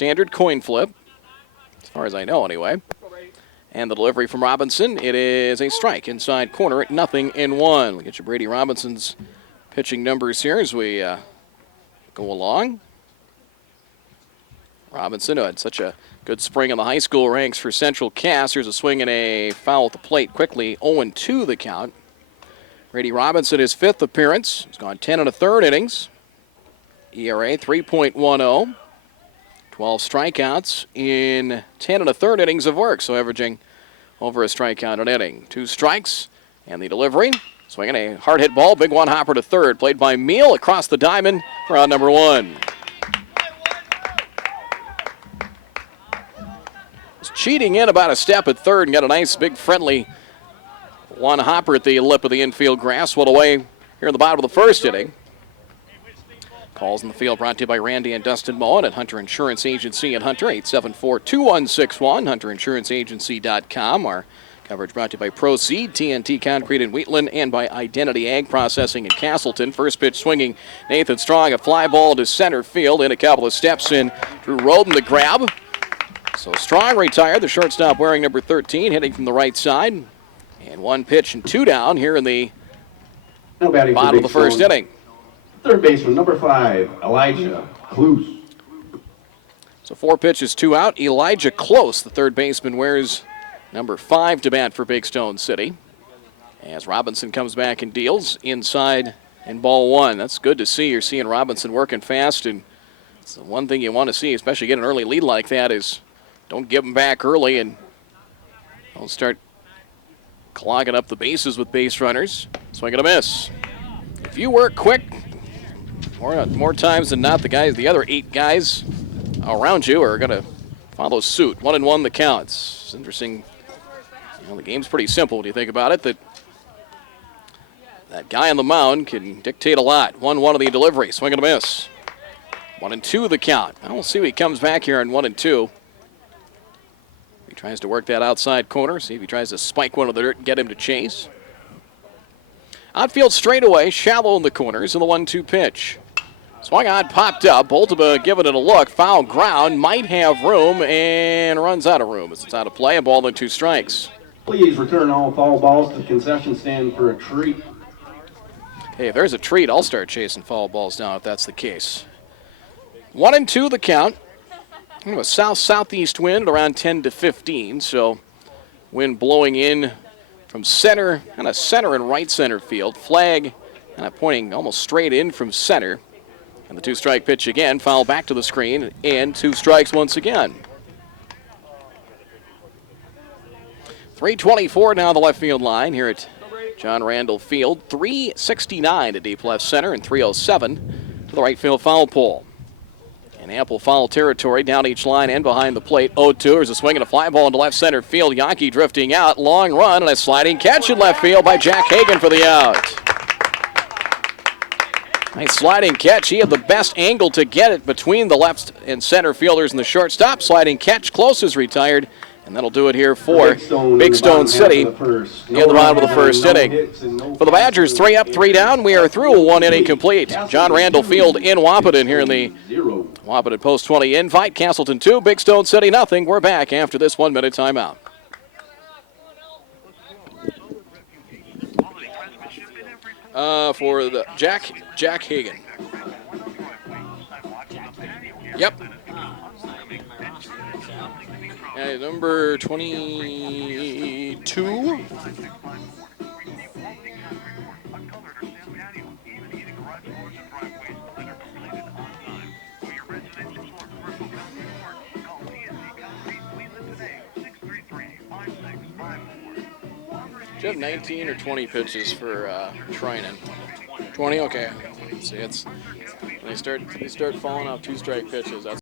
standard coin flip, as far as I know anyway. And the delivery from Robinson, it is a strike inside corner, 0-1. We'll get you Brady Robinson's pitching numbers here as we go along. Robinson, who had such a good spring in the high school ranks for Central Cass. Here's a swing and a foul at the plate quickly, 0-2 the count. Brady Robinson, his 5th appearance. He's gone 10 1/3 innings. ERA 3.10. 12 strikeouts in 10 1/3 innings of work, so averaging over a strikeout an inning. 2 strikes, and the delivery. Swinging a hard hit ball, big one hopper to third. Played by Meal across the diamond for out number 1. Was cheating in about a step at third and got a nice big friendly one hopper at the lip of the infield grass. One away here in the bottom of the first inning. Calls in the field brought to you by Randy and Dustin Mullen at Hunter Insurance Agency in Hunter, 874-2161, hunterinsuranceagency.com. Our coverage brought to you by Proceed, TNT Concrete in Wheatland, and by Identity Ag Processing in Casselton. First pitch swinging, Nathan Strong, a fly ball to center field in a couple of steps in. Drew Roden the grab. So Strong retired, the shortstop wearing number 13, hitting from the right side. And 1 pitch and 2 down here in the bottom of the first inning. Third baseman, number 5, Elijah Close. So 4 pitches, 2 out. Elijah Close, the third baseman, wears number 5 to bat for Big Stone City. As Robinson comes back and deals inside in ball 1. That's good to see. You're seeing Robinson working fast, and it's the one thing you want to see, especially get an early lead like that, is don't give him back early and don't start clogging up the bases with base runners. Swing and a miss. If you work quick, more times than not, the other 8 guys around you are going to follow suit. 1-1 the counts. It's interesting. The game's pretty simple when you think about it. That guy on the mound can dictate a lot. 1-1 of the delivery. Swing and a miss. 1-2 the count. I will see if he comes back here in 1-2. He tries to work that outside corner. See if he tries to spike one of the dirt and get him to chase. Outfield straightaway, shallow in the corners, and the 1-2 pitch. Swung on, popped up. Bolteba giving it a look. Foul ground, might have room, and runs out of room as it's out of play. A ball and 2 strikes. Please return all foul balls to the concession stand for a treat. Hey, if there's a treat, I'll start chasing foul balls down if that's the case. 1-2 the count. A south-southeast wind around 10 to 15, so wind blowing in from center, kind of center and right center field. Flag kind of pointing almost straight in from center. And the 2-strike pitch again, foul back to the screen, and 2 strikes once again. 324 now the left field line here at John Randall Field. 369 to deep left center and 307 to the right field foul pole. In ample foul territory down each line and behind the plate. 0-2. There's a swing and a fly ball into left center field. Yonke drifting out. Long run and a sliding catch in left field by Jack Hagan for the out. Nice sliding catch. He had the best angle to get it between the left and center fielders and the shortstop. Sliding catch. Close is retired. And that'll do it here for Big Stone City near the bottom of the first inning. For the Badgers, 3 up, 3 down. We are through 1 inning complete. John Randall Field in Wahpeton here in the Wahpeton Post 20 invite. Casselton 2, Big Stone City nothing. We're back after this 1-minute timeout. For the Jack Hagan. Yep. Number 22. Do you have 19 or 20 pitches for training? 20, okay. See, it's when they start falling off 2-strike pitches. That's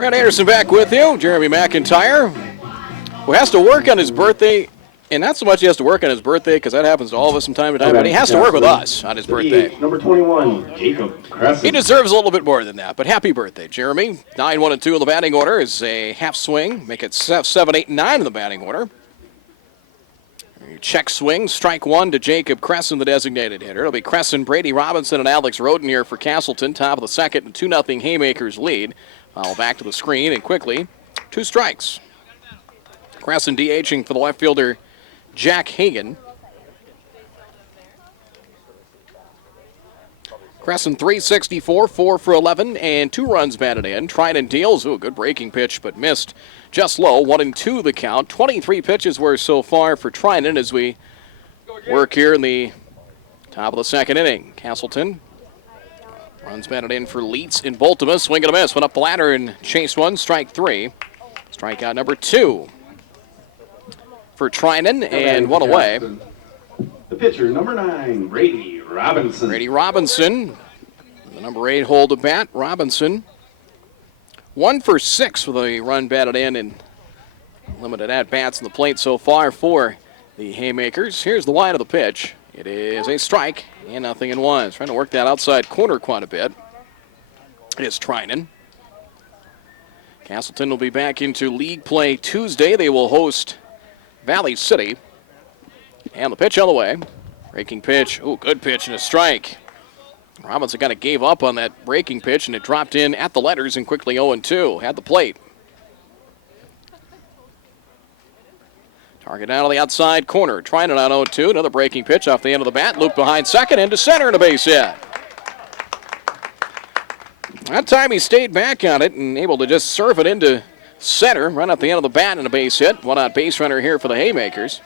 Brad Anderson back with you. Jeremy McIntyre, who has to work on his birthday, and not so much he has to work on his birthday because that happens to all of us from time to time, but he has to work with us on his birthday. Number 21, Jacob Crescent. He deserves a little bit more than that, but happy birthday, Jeremy. 9, 1, and 2 in the batting order is a half swing. Make it 7, 8, 9 in the batting order. Check swing, strike 1 to Jacob Crescent, the designated hitter. It'll be Crescent, Brady Robinson, and Alex Roden here for Casselton. Top of the second, and 2-0 Haymakers lead. Foul back to the screen, and quickly, 2 strikes. Crescent DHing for the left fielder, Jack Hagan. Crescent 364, 4 for 11, and 2 runs batted in. Trident deals. Ooh, good breaking pitch, but missed just low. 1-2 the count. 23 pitches were so far for Trident as we work here in the top of the second inning. Casselton runs batted in for Leitz in Boltima. Swing and a miss. Went up the ladder and chased one. Strike 3. Strikeout number 2 for Trident, and one away. The pitcher, number 9, Brady Robinson. Brady Robinson, the number 8 hold of bat. Robinson, 1 for 6 with a run batted in and limited at-bats in the plate so far for the Haymakers. Here's the wide of the pitch. It is a strike and 0-1. Trying to work that outside corner quite a bit. It is Trinan. Casselton will be back into league play Tuesday. They will host Valley City. And the pitch on the way. Breaking pitch. Ooh, good pitch and a strike. Robinson kind of gave up on that breaking pitch, and it dropped in at the letters and quickly 0-2. Had the plate. Target out on the outside corner. Trying it on 0-2. Another breaking pitch off the end of the bat. Loop behind second into center and a base hit. That time he stayed back on it and able to just serve it into center. Run up the end of the bat and a base hit. One out base runner here for the Haymakers.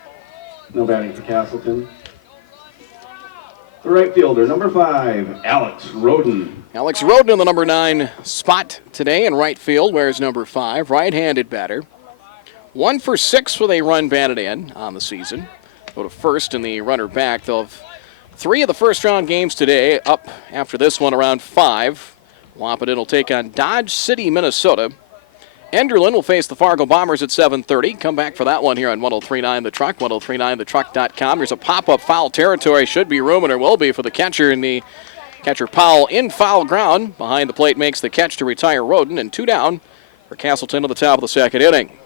No batting for Casselton. The right fielder, number 5, Alex Roden. Alex Roden in the number 9 spot today in right field, wears number 5, right-handed batter. 1 for 6 with a run batted in on the season. Go to first and the runner back. They'll have 3 of the first round games today, up after this one around 5. Wapaton will take on Dodge City, Minnesota. Enderlin will face the Fargo Bombers at 7:30. Come back for that one here on 103.9 The Truck, 103.9thetruck.com. There's a pop-up foul territory. Should be room, and there will be for the catcher in the catcher Powell in foul ground. Behind the plate makes the catch to retire Roden, and 2 down for Casselton to the top of the second inning.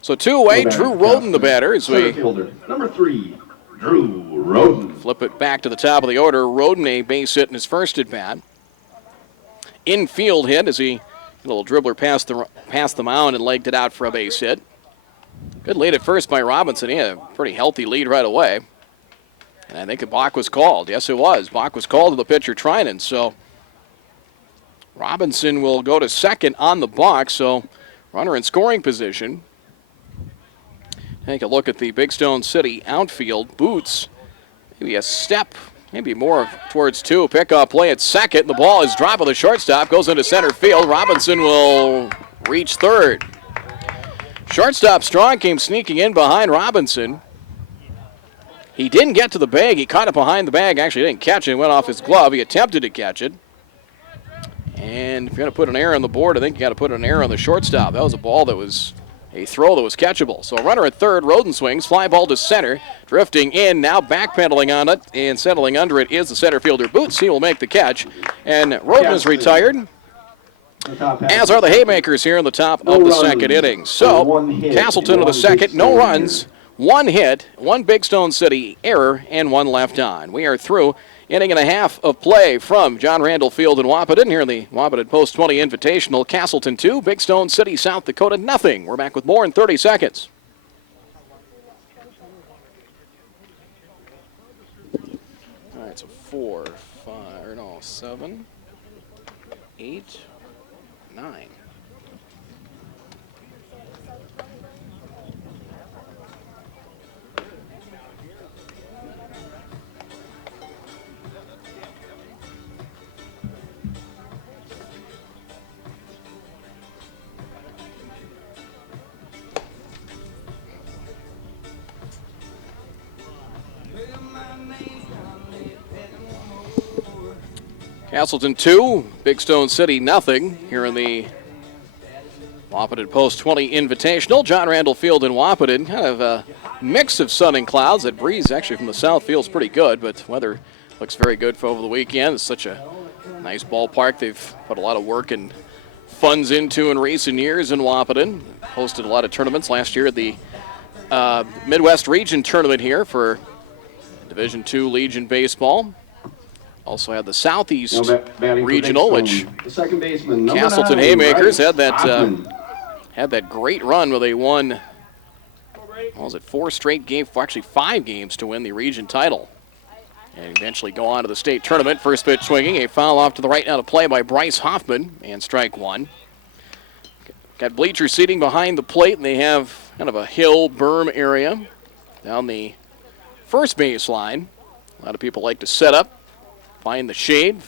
So 2 away, Drew Roden the batter as we fielder, number 3, Drew Roden. Flip it back to the top of the order. Roden a base hit in his first at bat. Infield hit as he a little dribbler past the mound and legged it out for a base hit. Good lead at first by Robinson. He had a pretty healthy lead right away. And I think a balk was called. Yes, it was. Balk was called to the pitcher Trinan. So Robinson will go to second on the balk. So runner in scoring position. Take a look at the Big Stone City outfield. Boots, maybe a step, maybe more towards 2. Pickoff play at second. The ball is dropped with the shortstop. Goes into center field. Robinson will reach third. Shortstop Strong came sneaking in behind Robinson. He didn't get to the bag. He caught it behind the bag. Actually didn't catch it. It went off his glove. He attempted to catch it. And if you're going to put an error on the board, I think you got to put an error on the shortstop. That was a ball that was a throw that was catchable. So runner at third, Roden swings, fly ball to center, drifting in, now backpedaling on it, and settling under it is the center fielder Boots. He will make the catch, and Roden is retired, as are the Haymakers here in the top of the second inning. So Casselton to the second, no runs, 1 hit, 1 Big Stone City error, and 1 left on. We are through inning and a half of play from John Randall Field in Wapaton here in the Wapaton Post 20 Invitational. Casselton 2, Big Stone City, South Dakota nothing. We're back with more in 30 seconds. All right, so 4, 5, no, 7, 8, 9. Casselton 2, Big Stone City nothing here in the Wahpeton Post 20 Invitational. John Randall Field in Wahpeton, kind of a mix of sun and clouds. That breeze actually from the south feels pretty good, but weather looks very good for over the weekend. It's such a nice ballpark. They've put a lot of work and funds into in recent years in Wahpeton. Hosted a lot of tournaments last year at the Midwest Region tournament here for Division II Legion Baseball. Also had the Southeast Regional, which the second baseman, Casselton 9, Haymakers Bryce had Hoffman. that great run where they won, what was it, 4 straight games, actually 5 games to win the region title. And eventually go on to the state tournament. First pitch swinging, a foul off to the right now to play by Bryce Hoffman, and strike 1. Got bleacher seating behind the plate, and they have kind of a hill berm area down the first base line. A lot of people like to set up, find the shade,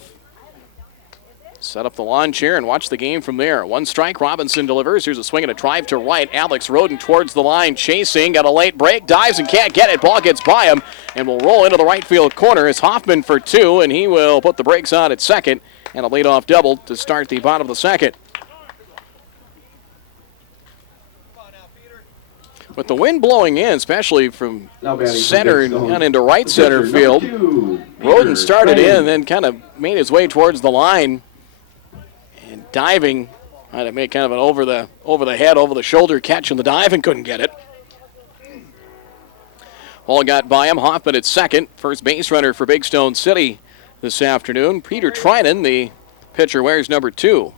set up the lawn chair, and watch the game from there. 1 strike, Robinson delivers. Here's a swing and a drive to right. Alex Roden towards the line, chasing, got a late break, dives and can't get it. Ball gets by him and will roll into the right field corner. It's Hoffman for 2, and he will put the brakes on at second, and a leadoff double to start the bottom of the second. With the wind blowing in, especially from center and into right center field, Roden started in and then kind of made his way towards the line and diving, trying to make kind of an over the head, over the shoulder catch in the dive and couldn't get it. Ball got by him. Hoffman at second, first base runner for Big Stone City this afternoon. Peter Trinan, the pitcher, wears number 2.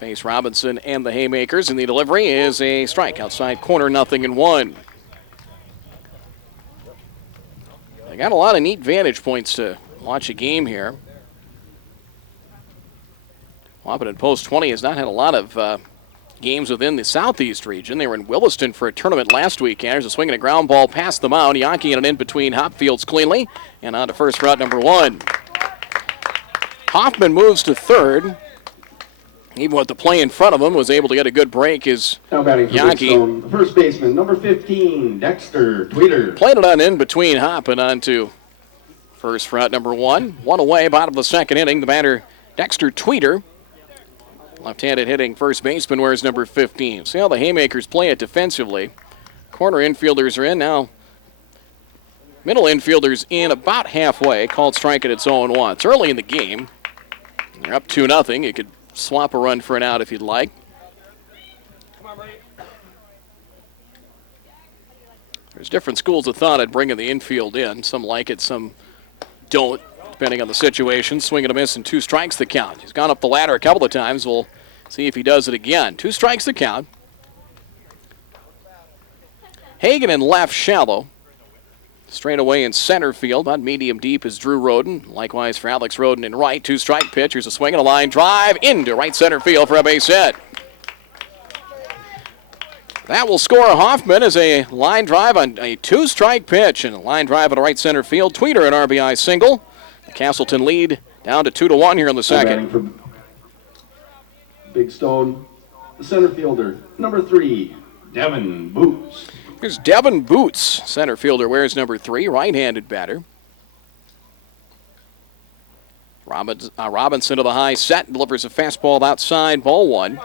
Face Robinson and the Haymakers, and the delivery is a strike outside corner, 0-1. They got a lot of neat vantage points to watch a game here. Wahpeton Post 20 has not had a lot of games within the Southeast region. They were in Williston for a tournament last weekend. There's a swing and a ground ball past the mound. Yonke in and in between Hopfields cleanly, and on to first for out number 1. Hoffman moves to third. Even with the play in front of him, was able to get a good break as Yonke. The first baseman, number 15, Dexter Tweeter. Played it on in between Hop and on to first for out number 1. 1 away, bottom of the second inning. The batter, Dexter Tweeter. Left-handed hitting first baseman wears number 15. See how the Haymakers play it defensively. Corner infielders are in now. Middle infielders in about halfway. Called strike at its 0-1. It's early in the game. They're up 2-0. You could swap a run for an out if you'd like. There's different schools of thought at bringing the infield in. Some like it, some don't, depending on the situation. Swing and a miss and 2 strikes the count. He's gone up the ladder a couple of times. We'll see if he does it again. 2 strikes the count. Hagen in left shallow. Straight away in center field, about medium deep is Drew Roden. Likewise for Alex Roden in right. 2-strike pitch. Here's a swing and a line drive into right center field for a base hit. That will score Hoffman as a line drive on a 2-strike pitch and a line drive at right center field. Tweeter an RBI single. The Casselton lead down to 2-1 here in the second. Big Stone, the center fielder, number 3, Devin Boots. Here's Devin Boots, center fielder, wears number 3, right-handed batter. Robinson to the high set, delivers a fastball outside, ball 1.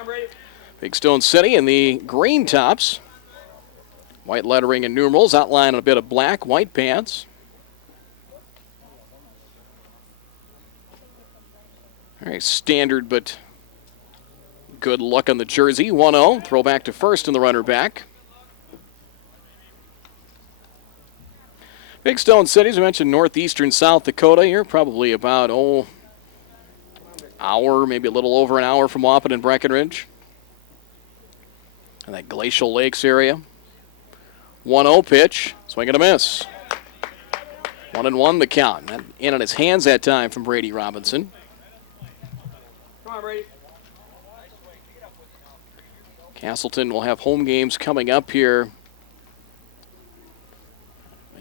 Big Stone City in the green tops. White lettering and numerals, outline in a bit of black, white pants. Very standard but good look on the jersey. 1-0, throw back to first and the runner back. Big Stone City, as I mentioned, northeastern South Dakota. You're probably about, hour, maybe a little over an hour from Wahpeton and Breckenridge. And that Glacial Lakes area. 1-0 pitch, swing and a miss. 1-1 the count. In on his hands that time from Brady Robinson. Come on, Brady. Casselton will have home games coming up here.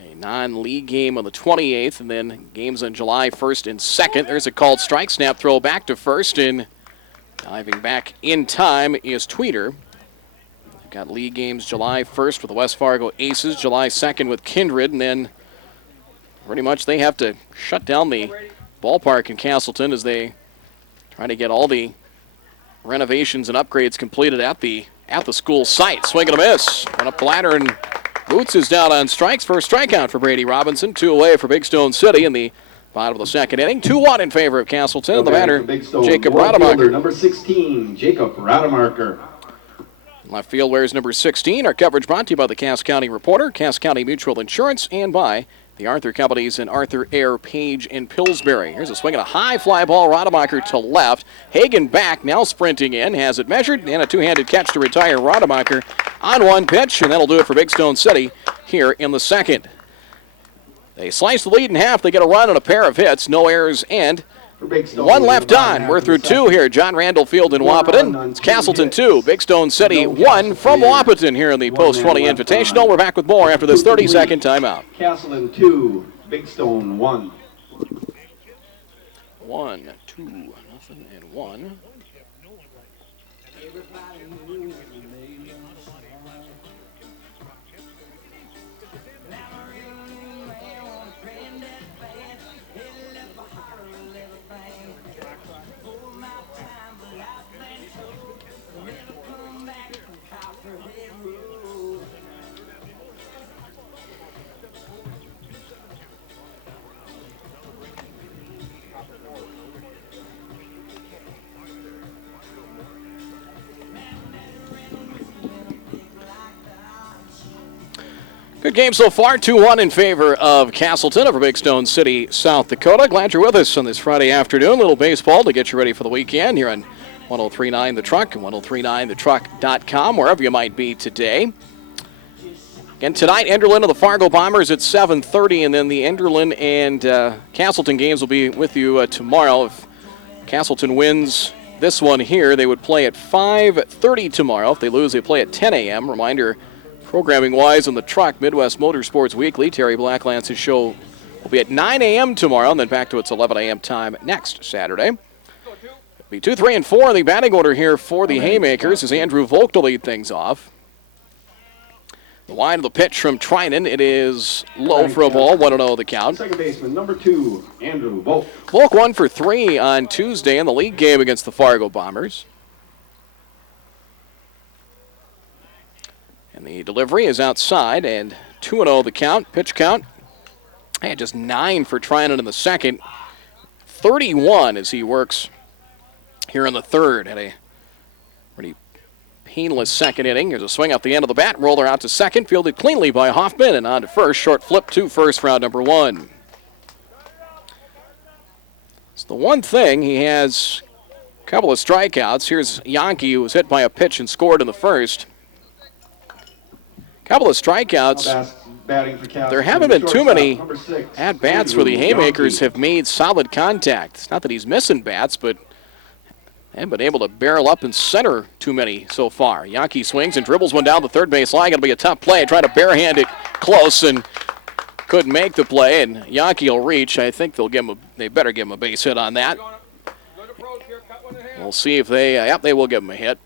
A non-league game on the 28th, and then games on July 1st and 2nd. There's a called strike. Snap throw back to first, and diving back in time is Tweeter. They've got league games July 1st with the West Fargo Aces, July 2nd with Kindred, and then pretty much they have to shut down the ballpark in Casselton as they try to get all the renovations and upgrades completed at the school site. Swing and a miss. Went up the ladder, and Boots is down on strikes. First strikeout for Brady Robinson. 2 away for Big Stone City in the bottom of the second inning. 2-1 in favor of Casselton. The batter, Jacob Rademacher. Number 16, Jacob Rademacher. Left field wears number 16. Our coverage brought to you by the Cass County Reporter, Cass County Mutual Insurance, and by the Arthur Companies in Arthur, Air, Page, and Pillsbury. Here's a swing and a high fly ball. Rademacher to left. Hagen back, now sprinting in. Has it measured, and a two-handed catch to retire Rademacher on one pitch, and that'll do it for Big Stone City here in the second. They slice the lead in half. They get a run and a pair of hits. No errors, and one left on. We're through 2 here. John Randall Field in Wahpeton. It's Casselton 2, Big Stone City 1 from Wahpeton here in the Post-20 Invitational. We're back with more after this 30-second timeout. Casselton 2, Big Stone 1. 1, 2, nothing, and 1. Good game so far, 2-1 in favor of Casselton over Big Stone City, South Dakota. Glad you're with us on this Friday afternoon. Little baseball to get you ready for the weekend here on 103.9 The Truck and 103.9thetruck.com, wherever you might be today. Again, tonight, Enderlin of the Fargo Bombers at 7:30, and then the Enderlin and Casselton games will be with you tomorrow. If Casselton wins this one here, they would play at 5:30 tomorrow. If they lose, they play at 10 a.m. Reminder, programming-wise on the Truck, Midwest Motorsports Weekly, Terry Blacklance's show will be at 9 a.m. tomorrow, and then back to its 11 a.m. time next Saturday. It'll be 2, 3, and 4 in the batting order here for the Haymakers as Andrew Volk to lead things off. The wide of the pitch from Trinan. It is low for a ball, 1-0 the count. Second baseman, number 2, Andrew Volk. Volk 1 for 3 on Tuesday in the league game against the Fargo Bombers. And the delivery is outside, and 2-0 the count. Pitch count, and just 9 for Trinan in the second. 31 as he works here in the third. Had a pretty painless second inning. Here's a swing up the end of the bat. Roller out to second. Fielded cleanly by Hoffman, and on to first. Short flip to first, round number 1. It's the one thing. He has a couple of strikeouts. Here's Yankee, who was hit by a pitch and scored in the first. Couple of strikeouts. There haven't been too many at-bats where the Haymakers have made solid contact. It's not that he's missing bats, but they haven't been able to barrel up and center too many so far. Yankee swings and dribbles one down the third base line. Going to be a tough play. Trying to barehand it close and couldn't make the play. And Yankee will reach. I think they better give him a base hit on that. We'll see if they will give him a hit.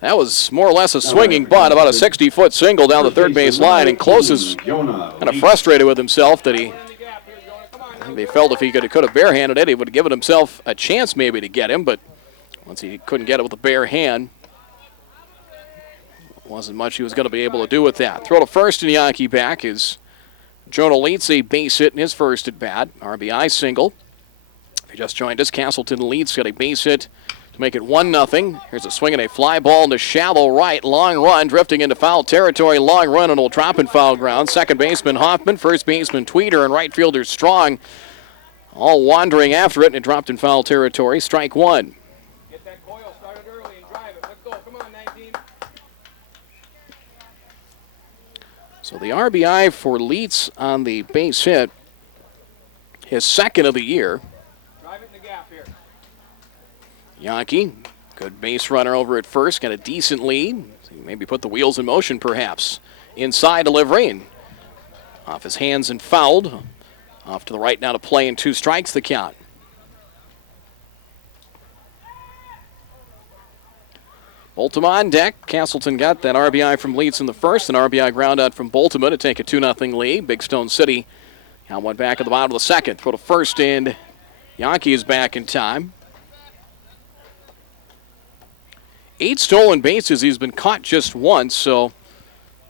That was more or less a swinging bunt, about a 60-foot single down the third base line, and Close is kind of frustrated with himself that I think they felt if he could have barehanded it, he would have given himself a chance maybe to get him, but once he couldn't get it with a bare hand, wasn't much he was going to be able to do with that. Throw to first and Yankee back is Jonah leads a base hit in his first at bat, RBI single. If you just joined us, Casselton leads, got a base hit to make it 1-0. Here's a swing and a fly ball into shallow right. Long run, drifting into foul territory. Long run, and it'll drop in foul ground. Second baseman Hoffman, first baseman Tweeder, and right fielder Strong all wandering after it, and it dropped in foul territory. Strike 1. Get that coil started early and drive it. Let's go. Come on, 19. So the RBI for Leitz on the base hit, his second of the year. Drive it in the gap here. Yankee, good base runner over at first, got a decent lead. Maybe put the wheels in motion, perhaps. Inside delivery, and off his hands and fouled. Off to the right now to play, and 2 strikes the count. Boltema on deck. Casselton got that RBI from Leitz in the first, an RBI ground out from Boltema to take a 2-0 lead. Big Stone City Count one back at the bottom of the second. Throw to first, and Yankee is back in time. 8 stolen bases. He's been caught just once, so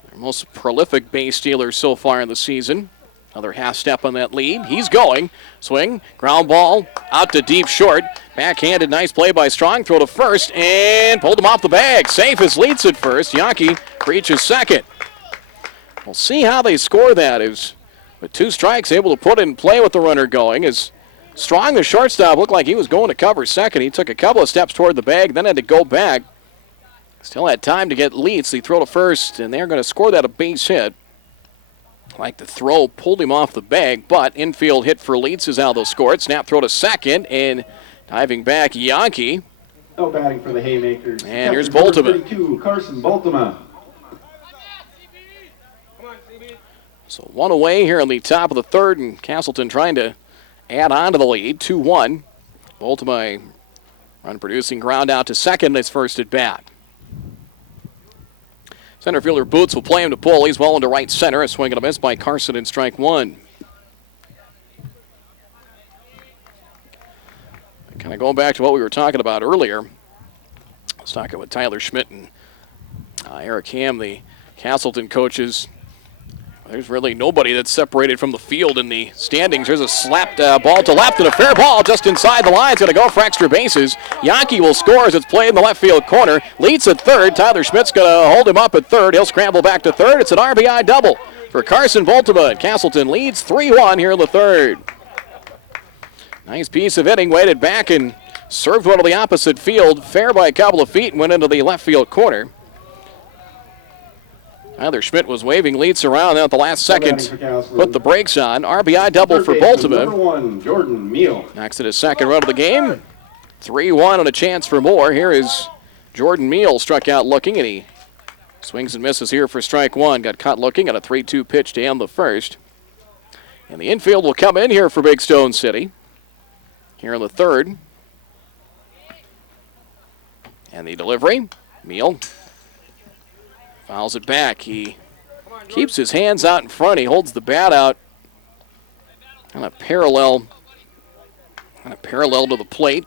their most prolific base stealer so far in the season. Another half step on that lead. He's going. Swing. Ground ball out to deep short. Backhanded. Nice play by Strong. Throw to first and pulled him off the bag. Safe as leads at first. Yankee reaches second. We'll see how they score that. Is with 2 strikes able to put in play with the runner going. As Strong, the shortstop, looked like he was going to cover second. He took a couple of steps toward the bag, then had to go back. Still had time to get leads. They throw to first, and they're going to score that a base hit. Like the throw pulled him off the bag, but infield hit for Leeds is how they'll score it. Snap throw to second, and diving back, Yankee. No batting for the Haymakers. And here's Catcher number Boltema. 32, Carson Boltema. So 1 away here in the top of the third, and Casselton trying to add on to the lead, 2-1. Boltema, run producing ground out to second, his first at bat. Center fielder Boots will play him to pull. He's well into right center. A swing and a miss by Carson in strike 1. Kind of going back to what we were talking about earlier. I was talking with Tyler Schmidt and Eric Ham, the Casselton coaches. There's really nobody that's separated from the field in the standings. There's a slapped ball to left and a fair ball just inside the line. It's going to go for extra bases. Yankee will score as it's played in the left field corner. Leads at third. Tyler Schmidt's going to hold him up at third. He'll scramble back to third. It's an RBI double for Carson Boltema. Casselton leads 3-1 here in the third. Nice piece of hitting. Waited back and served one to the opposite field. Fair by a couple of feet and went into the left field corner. Tyler Schmidt was waving Leeds around at the last second. Put the brakes on. RBI double for Boltema. Number 1, Jordan Meal. Knocks it his second run of the game. 3-1 and a chance for more. Here is Jordan Meal struck out looking, and he swings and misses here for strike 1. Got caught looking at a 3-2 pitch to end the first. And the infield will come in here for Big Stone City. Here in the third. And the delivery. Meal fouls it back. He keeps his hands out in front. He holds the bat out kind of parallel to the plate.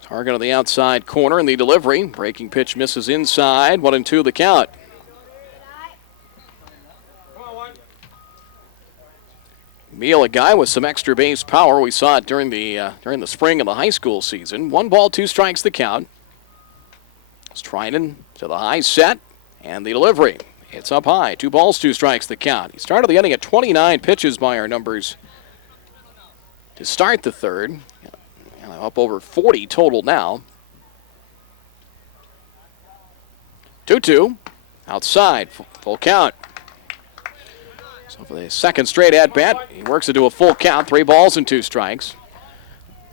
Target on the outside corner in the delivery. Breaking pitch misses inside. 1-2 the count. Meal, a guy with some extra base power. We saw it during the spring of the high school season. 1 ball, 2 strikes the count. Trinan to the high set, and the delivery. It's up high. 2 balls, 2 strikes the count. He started the inning at 29 pitches by our numbers to start the third. Up over 40 total now. 2-2. Outside. Full count. So for the second straight at-bat, he works into a full count. 3 balls and 2 strikes.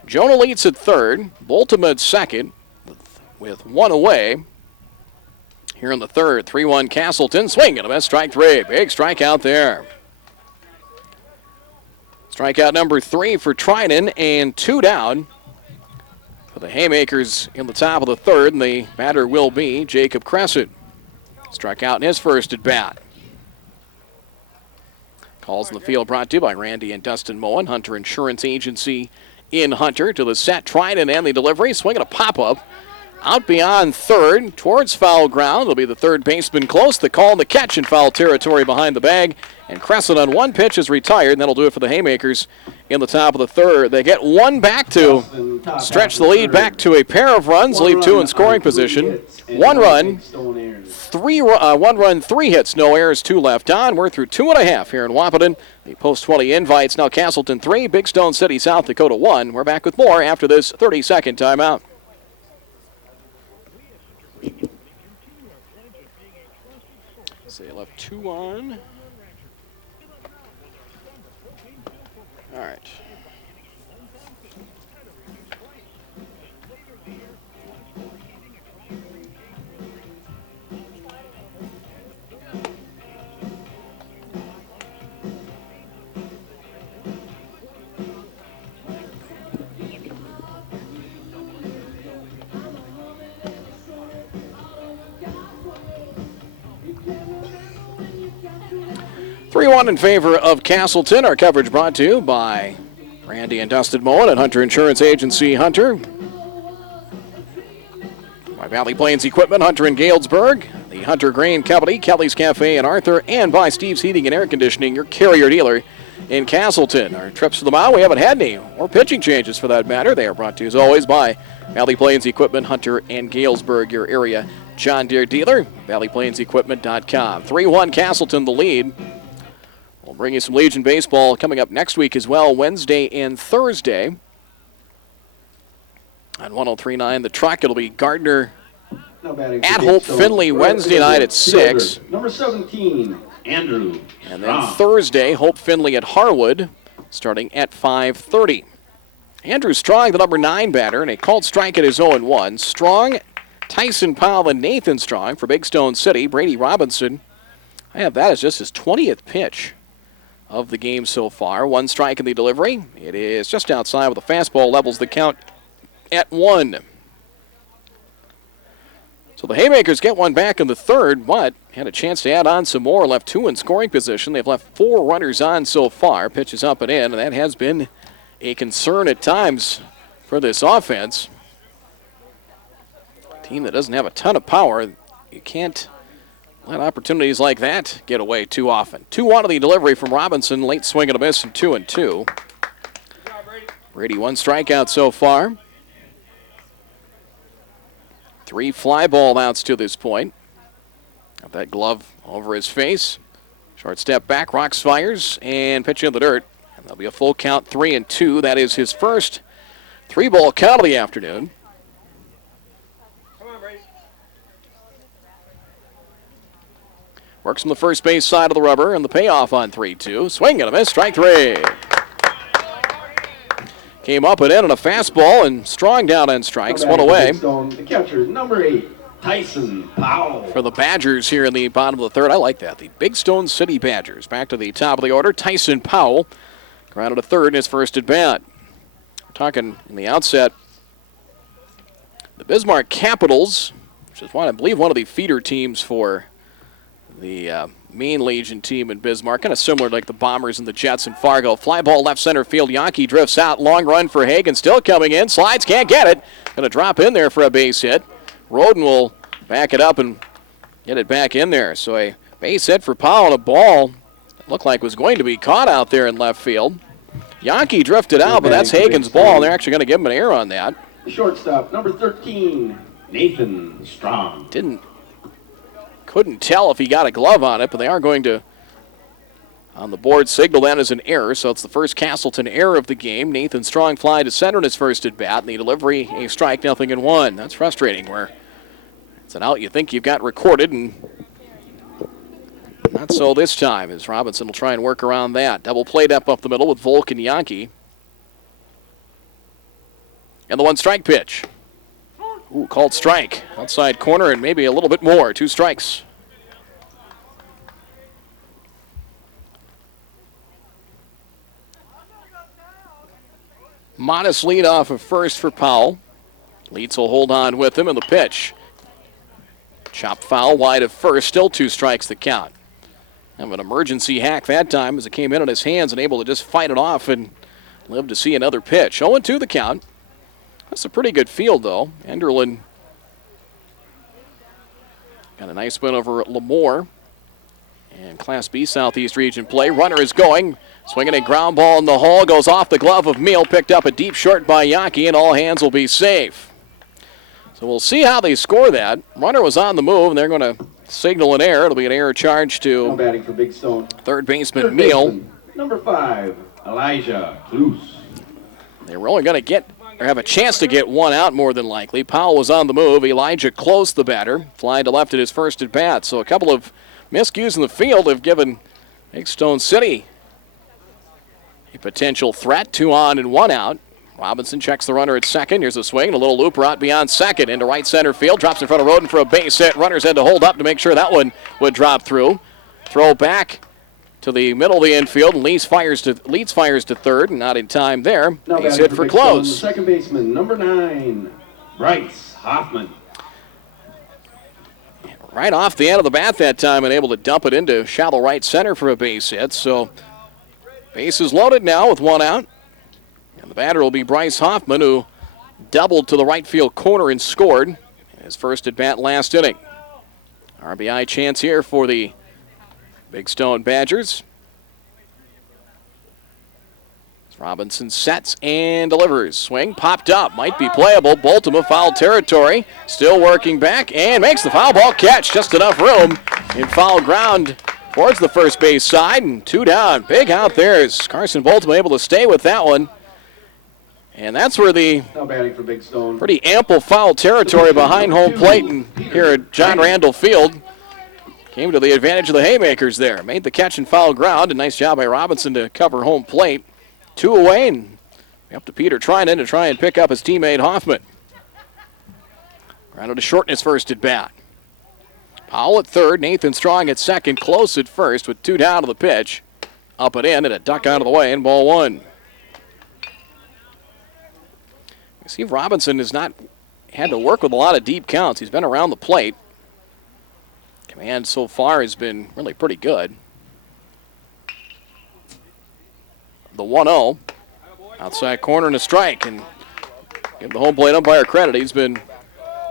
Jonah leads at third. Boltema at second. With 1 away. Here in the third, 3-1 Casselton. Swing and a miss, strike 3. Big strikeout there. Strikeout number 3 for Trinan, and 2 down for the Haymakers in the top of the third, and the batter will be Jacob Crescent. Struck out in his first at bat. Calls in the field brought to you by Randy and Dustin Moen, Hunter Insurance Agency in Hunter. To the set, Trinan and the delivery. Swinging a pop-up. Out beyond third, towards foul ground. It'll be the third baseman close. The call and the catch in foul territory behind the bag. And Crescent on 1 pitch is retired, and that'll do it for the Haymakers in the top of the third. They get 1 back to stretch the lead back to a pair of runs, leave 2 in scoring position. 1 run, 3 hits, no errors, 2 left on. We're through 2.5 here in Wahpeton. The post-20 invites now Casselton 3, Big Stone City, South Dakota 1. We're back with more after this 30-second timeout. So they left 2 on. All right. 3-1 in favor of Casselton. Our coverage brought to you by Randy and Dustin Moen at Hunter Insurance Agency Hunter. By Valley Plains Equipment, Hunter in Galesburg. The Hunter Grain Company, Kelly's Cafe in Arthur. And by Steve's Heating and Air Conditioning, your carrier dealer in Casselton. Our trips to the mound, we haven't had any, or pitching changes for that matter. They are brought to you as always by Valley Plains Equipment, Hunter and Galesburg, your area John Deere dealer. ValleyPlainsEquipment.com. 3-1 Casselton the lead. We'll bring you some Legion baseball coming up next week as well, Wednesday and Thursday. On 103.9, the truck, it'll be Gardner at Hope Finley Wednesday night at 6. Number 17, Andrew. And then Thursday, Hope Finley at Harwood, starting at 5:30. Andrew Strong, the number 9 batter, and a called strike at his 0-1. Strong, Tyson Powell, and Nathan Strong for Big Stone City. Brady Robinson, I have that as just his 20th pitch of the game so far. 1 strike in the delivery. It is just outside with a fastball, levels the count at 1. So the Haymakers get one back in the third, but had a chance to add on some more. Left 2 in scoring position. They've left 4 runners on so far. Pitches up and in, and that has been a concern at times for this offense. Team that doesn't have a ton of power, you can't let opportunities like that get away too often. 2-1 of the delivery from Robinson. Late swing and a miss and 2-2. Brady 1 strikeout so far. 3 fly ball outs to this point. Got that glove over his face. Short step back, rocks, fires, and pitch in the dirt. And that'll be a full count, 3-2. That is his first 3-ball count of the afternoon. Works from the first base side of the rubber, and the payoff on 3-2. Swing and a miss, strike 3. Came up and in on a fastball, and Strong down on strikes, 1 away. The catcher, number 8, Tyson Powell. For the Badgers here in the bottom of the third. I like that. The Big Stone City Badgers. Back to the top of the order. Tyson Powell grounded to third in his first at bat. We're talking in the outset. The Bismarck Capitals, which is I believe one of the feeder teams for the main Legion team in Bismarck, kind of similar to like the Bombers and the Jets in Fargo. Fly ball left center field. Yankee drifts out. Long run for Hagen. Still coming in. Slides. Can't get it. Going to drop in there for a base hit. Roden will back it up and get it back in there. So a base hit for Powell and a ball that looked like was going to be caught out there in left field. Yankee drifted out, but that's Hagen's ball. They're actually going to give him an error on that. The shortstop, number 13, Nathan Strong. Couldn't tell if he got a glove on it, but they are going to, on the board, signal that as an error. So it's the first Casselton error of the game. Nathan Strong fly to center in his first at bat, and the delivery a strike, 0-1. That's frustrating. Where it's an out you think you've got recorded, and not so this time. As Robinson will try and work around that. Double play up the middle with Volk and Yankee, and the 1 strike pitch. Ooh, called strike. Outside corner and maybe a little bit more. 2 strikes. Modest lead off of first for Powell. Leeds will hold on with him in the pitch. Chopped foul wide of first. Still 2 strikes the count. Kind of an emergency hack that time as it came in on his hands and able to just fight it off and live to see another pitch. 0-2 the count. That's a pretty good field, though. Enderlin got a nice win over Lemoore. And Class B Southeast Region play. Runner is going. Swinging a ground ball in the hole. Goes off the glove of Meal. Picked up a deep short by Yankee, and all hands will be safe. So we'll see how they score that. Runner was on the move, and they're going to signal an error. It'll be an error charge to batting for Big Stone. Third baseman Meal. Number 5, Elijah Cluse. They were only going to get or have a chance to get 1 out more than likely. Powell was on the move. Elijah Close, the batter, flying to left at his first at bat. So a couple of miscues in the field have given Big Stone City a potential threat. 2 on and 1 out. Robinson checks the runner at second. Here's a swing, a little looper out beyond second into right center field. Drops in front of Roden for a base hit. Runners had to hold up to make sure that one would drop through. Throw back to the middle of the infield, and Leeds fires to third, and not in time there. Base hit for Close. Second baseman, number 9, Bryce Hoffman. right off the end of the bat that time and able to dump it into shallow right center for a base hit. So bases loaded now with one out. And the batter will be Bryce Hoffman, who doubled to the right field corner and scored his first at bat last inning. RBI chance here for the Big Stone Badgers. Robinson sets and delivers. Swing popped up, might be playable. Boltima foul territory, still working back and makes the foul ball catch. Just enough room in foul ground towards the first base side, and 2 down. Big out there is Carson Boltima able to stay with that one. And that's where the Now batting for Big Stone. pretty ample foul territory behind home plate and here at John Randall Field came to the advantage of the Haymakers there. Made the catch in foul ground. A nice job by Robinson to cover home plate. 2 away, and up to Peter Trinan to try and pick up his teammate Hoffman. Rounded to shorten his first at bat. Powell at third, Nathan Strong at second, close at first with 2 down to the pitch. Up and in, and a duck out of the way, and ball 1. You see, Robinson has not had to work with a lot of deep counts. He's been around the plate. Command so far has been really pretty good. The 1-0. Outside corner and a strike. And give the home plate umpire credit. He's been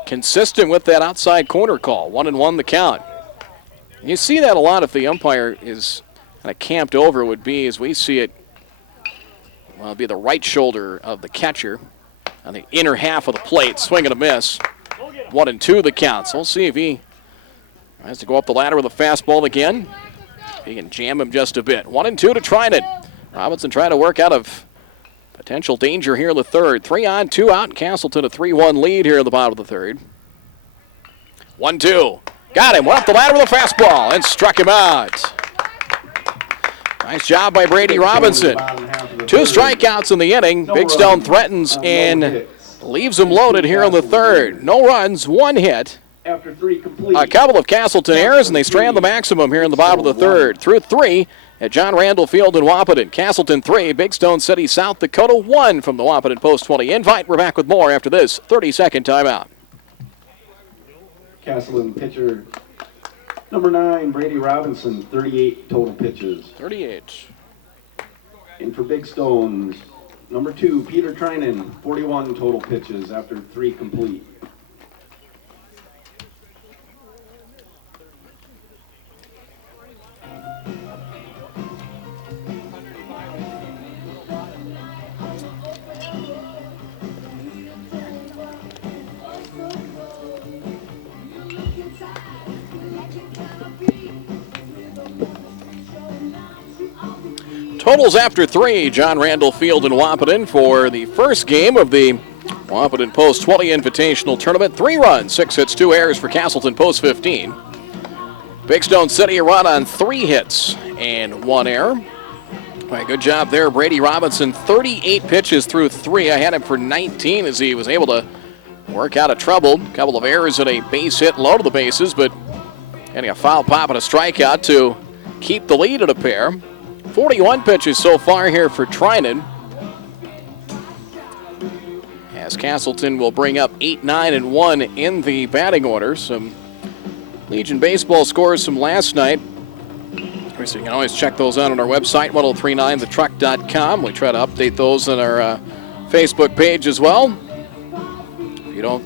consistent with that outside corner call. 1-1 the count. You see that a lot if the umpire is kind of camped over, would be, as we see it, well, it'd be the right shoulder of the catcher on the inner half of the plate. Swing and a miss. 1-2 the count. So we'll see if he tries to go up the ladder with a fastball again. He can jam him just a bit. 1-2 to Trinan. Robinson trying to work out of potential danger here in the third. 3 on, 2 out. Casselton a 3-1 lead here at the bottom of the third. 1-2. Got him. Went up the ladder with a fastball and struck him out. Nice job by Brady Robinson. 2 strikeouts in the inning. Big Stone threatens and leaves him loaded here in the third. No runs, 1 hit. After 3 complete. A couple of Casselton errors, and they strand the maximum here in the bottom of the third. Through 3 at John Randall Field in Wahpeton. Casselton 3, Big Stone City, South Dakota 1 from the Wahpeton Post 20 invite. We're back with more after this 30-second timeout. Casselton pitcher number 9, Brady Robinson, 38 total pitches. 38. And for Big Stones, number 2, Peter Trinan, 41 total pitches after 3 complete. Totals after 3, John Randall Field in Wahpeton for the first game of the Wahpeton Post 20 Invitational Tournament. 3 runs, 6 hits, 2 errors for Casselton Post 15. Big Stone City a run on 3 hits and 1 error. Right, good job there, Brady Robinson. 38 pitches through 3. I had him for 19 as he was able to work out of trouble. A couple of errors and a base hit, low to the bases, but getting a foul pop and a strikeout to keep the lead at a pair. 41 pitches so far here for Trinan. As Casselton will bring up 8, 9, and 1 in the batting order. Some Legion baseball scores from last night. Of course, you can always check those out on our website, 1039thetruck.com. We try to update those on our Facebook page as well.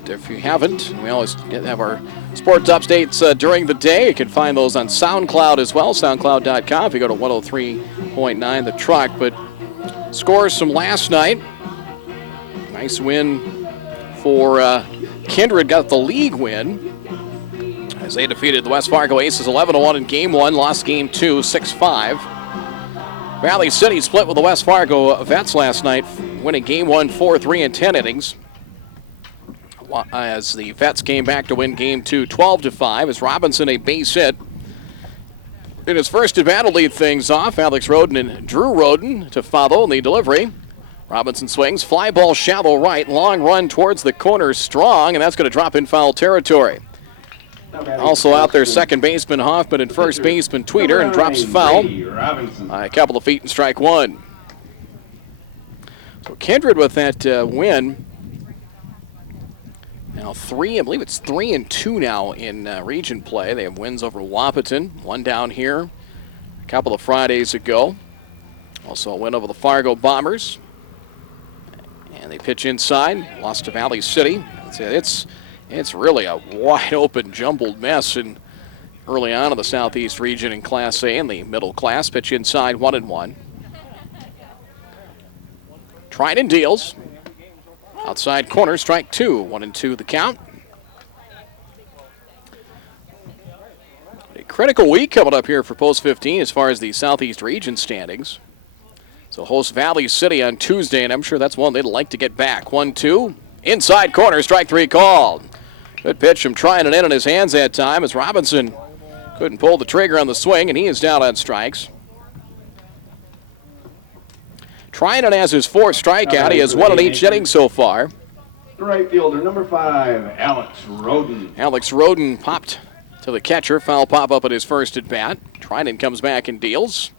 If you haven't, we always have our sports updates during the day. You can find those on SoundCloud as well, soundcloud.com if you go to 103.9 The Truck. But scores from last night. Nice win for Kindred, got the league win as they defeated the West Fargo Aces 11-1 in Game 1, lost Game 2, 6-5. Valley City split with the West Fargo Vets last night, winning Game 1, 4-3 in 10 innings. As the Vets came back to win Game 2, 12-5, as Robinson a base hit. In his first at bat to lead things off, Alex Roden and Drew Roden to follow in the delivery. Robinson swings, fly ball shallow right, long run towards the corner, strong, and that's going to drop in foul territory. Also out there, second baseman Hoffman and first baseman Tweeter, and drops foul a couple of feet and strike 1. So Kindred with that win Now I believe it's 3-2 now in region play. They have wins over Wahpeton, one down here a couple of Fridays ago. Also a win over the Fargo Bombers. And they pitch inside, lost to Valley City. It's really a wide open, jumbled mess and early on in the Southeast region in Class A, and the middle class pitch inside 1-1. Trinan deals. Outside corner, strike 2. 1-2 the count. A critical week coming up here for Post 15 as far as the Southeast region standings. So host Valley City on Tuesday, and I'm sure that's one they'd like to get back. 1-2. Inside corner, strike 3 called. Good pitch from Trinan in his hands that time as Robinson couldn't pull the trigger on the swing, and he is down on strikes. Trinan has his 4th strikeout. He has 1 in each inning so far. The right fielder, number 5, Alex Roden. Alex Roden popped to the catcher. Foul pop up at his first at bat. Trinan comes back and deals.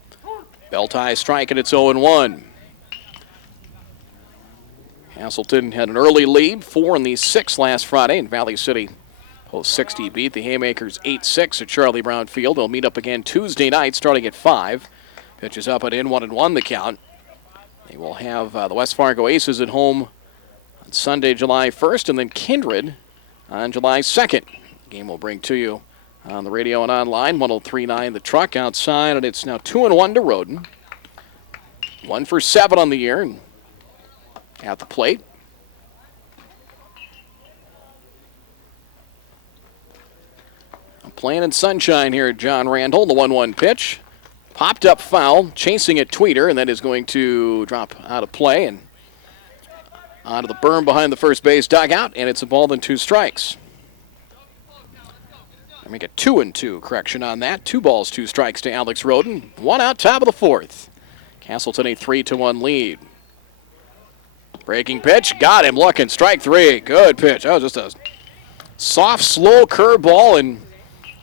Bell tie strike, and it's 0-1. Casselton had an early lead, 4 in the 6th last Friday, and Valley City Post 60 beat the Haymakers 8-6 at Charlie Brown Field. They'll meet up again Tuesday night starting at 5. Pitches up and in, 1-1 the count. They will have the West Fargo Aces at home on Sunday, July 1st, and then Kindred on July 2nd. The game will bring to you on the radio and online. 103.9 the truck outside, and it's now 2-1 to Roden. 1 for 7 on the year, and at the plate. Playing in sunshine here at John Randall. The 1-1 pitch. Popped up foul, chasing it Tweeter, and that is going to drop out of play and onto the berm behind the first base dugout, and it's a ball and 2 strikes. I make a 2-2 correction on that. 2 balls, 2 strikes to Alex Roden. 1 out, top of the 4th. Casselton a 3-1 lead. Breaking pitch, got him looking, strike 3. Good pitch. That was just a soft, slow curveball, and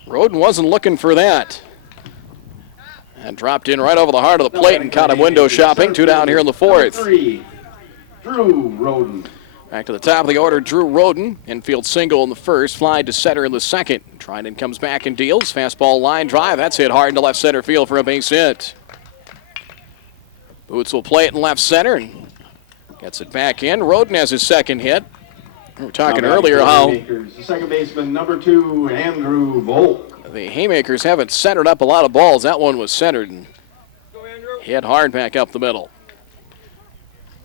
Roden wasn't looking for that. And dropped in right over the heart of the plate and caught him window shopping. 2 down here in the 4th. 3, Drew Roden. Back to the top of the order, Drew Roden. Infield single in the 1st, fly to center in the 2nd. Trinan comes back and deals. Fastball line drive. That's hit hard into left center field for a base hit. Boots will play it in left center and gets it back in. Roden has his 2nd hit. We were talking earlier how the second baseman, number 2, Andrew Volk. the Haymakers haven't centered up a lot of balls. That one was centered and hit hard back up the middle.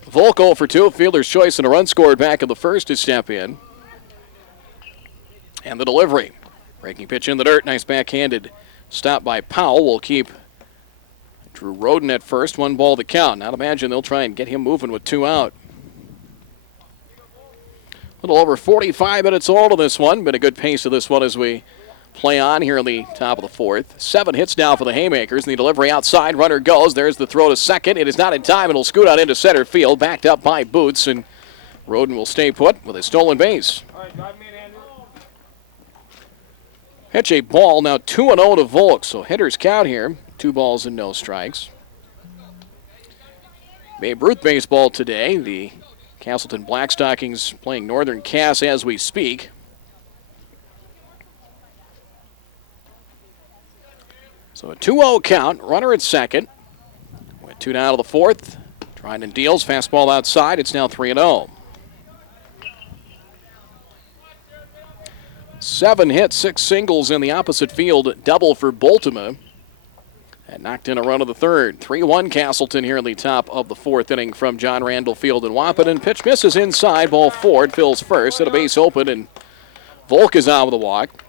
Volk 0 for 2, fielder's choice and a run scored back in the 1st to step in. And the delivery. Breaking pitch in the dirt. Nice backhanded stop by Powell. Will keep Drew Roden at first. 1 ball to count. I'd imagine they'll try and get him moving with 2 out. A little over 45 minutes old of this one. Been a good pace of this one as we play on here in the top of the 4th. 7 hits now for the Haymakers. And the delivery outside. Runner goes. There's the throw to second. It is not in time. It'll scoot out into center field. Backed up by Boots. And Roden will stay put with a stolen base. All right, drive me in, Andrew. Pitch a ball. Now 2-0 to Volk. So hitters count here. 2 balls and no strikes. Babe Ruth baseball today. The Casselton Blackstockings playing Northern Cass as we speak. So a 2-0 count. Runner at second. With 2 down to the 4th. Trinan deals. Fastball outside. It's now 3-0. 7 hits, 6 singles in the opposite field. Double for Baltimore. And knocked in a run of the 3rd. 3-1 Casselton here in the top of the 4th inning from John Randall Field in Wahpeton. Pitch misses inside. Ball forward. Fills first. At a base open. And Volk is out with a walk.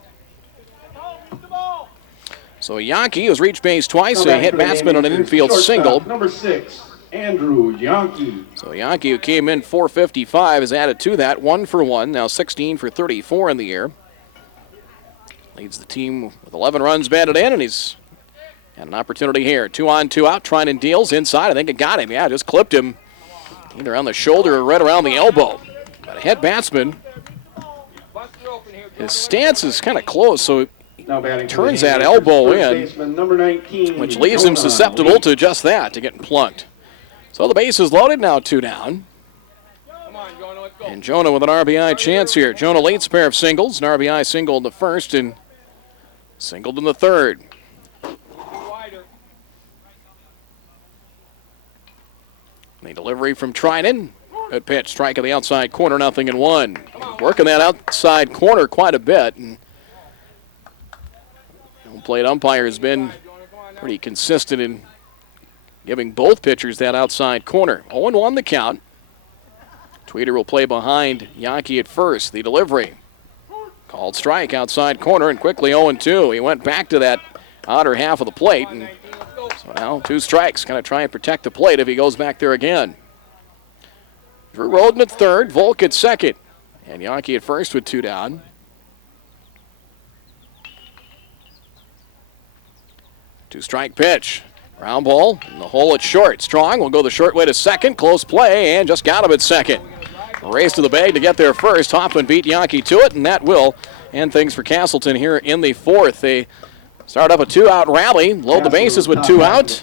So Yankee has reached base twice. A hit batsman on an infield single. Number 6, Andrew Yankee. So Yankee, who came in 455, has added to that. 1 for 1. Now 16 for 34 in the year. Leads the team with 11 runs batted in, and he's had an opportunity here. 2 on, 2 out. Trinan deals inside. I think it got him. Yeah, just clipped him either on the shoulder or right around the elbow. But a head batsman. His stance is kind of close, so he turns that elbow in, number 19, which leaves him susceptible to just that, to getting plunked. So the base is loaded now, 2 down. Come on, Jonah, let's go. And Jonah with an RBI chance here. Jonah leads a pair of singles. An RBI single in the first and singled in the third. Wider. The delivery from Trinan. Good pitch. Strike on the outside corner. 0-1. Working that outside corner quite a bit. And the home plate umpire has been pretty consistent in giving both pitchers that outside corner. 0-1 the count. Tweeter will play behind Yankee at first. The delivery. Called strike outside corner and quickly 0-2. He went back to that outer half of the plate. And so now 2 strikes. Going to try and protect the plate if he goes back there again. Drew Roden at third. Volk at second. And Yankee at first with 2 down. Two-strike pitch. Ground ball in the hole at short. Strong will go the short way to second. Close play and just got him at second. Race to the bag to get there first. Hoffman beat Yankee to it, and that will end things for Casselton here in the fourth. They start up a 2-out rally, load the bases with 2 out,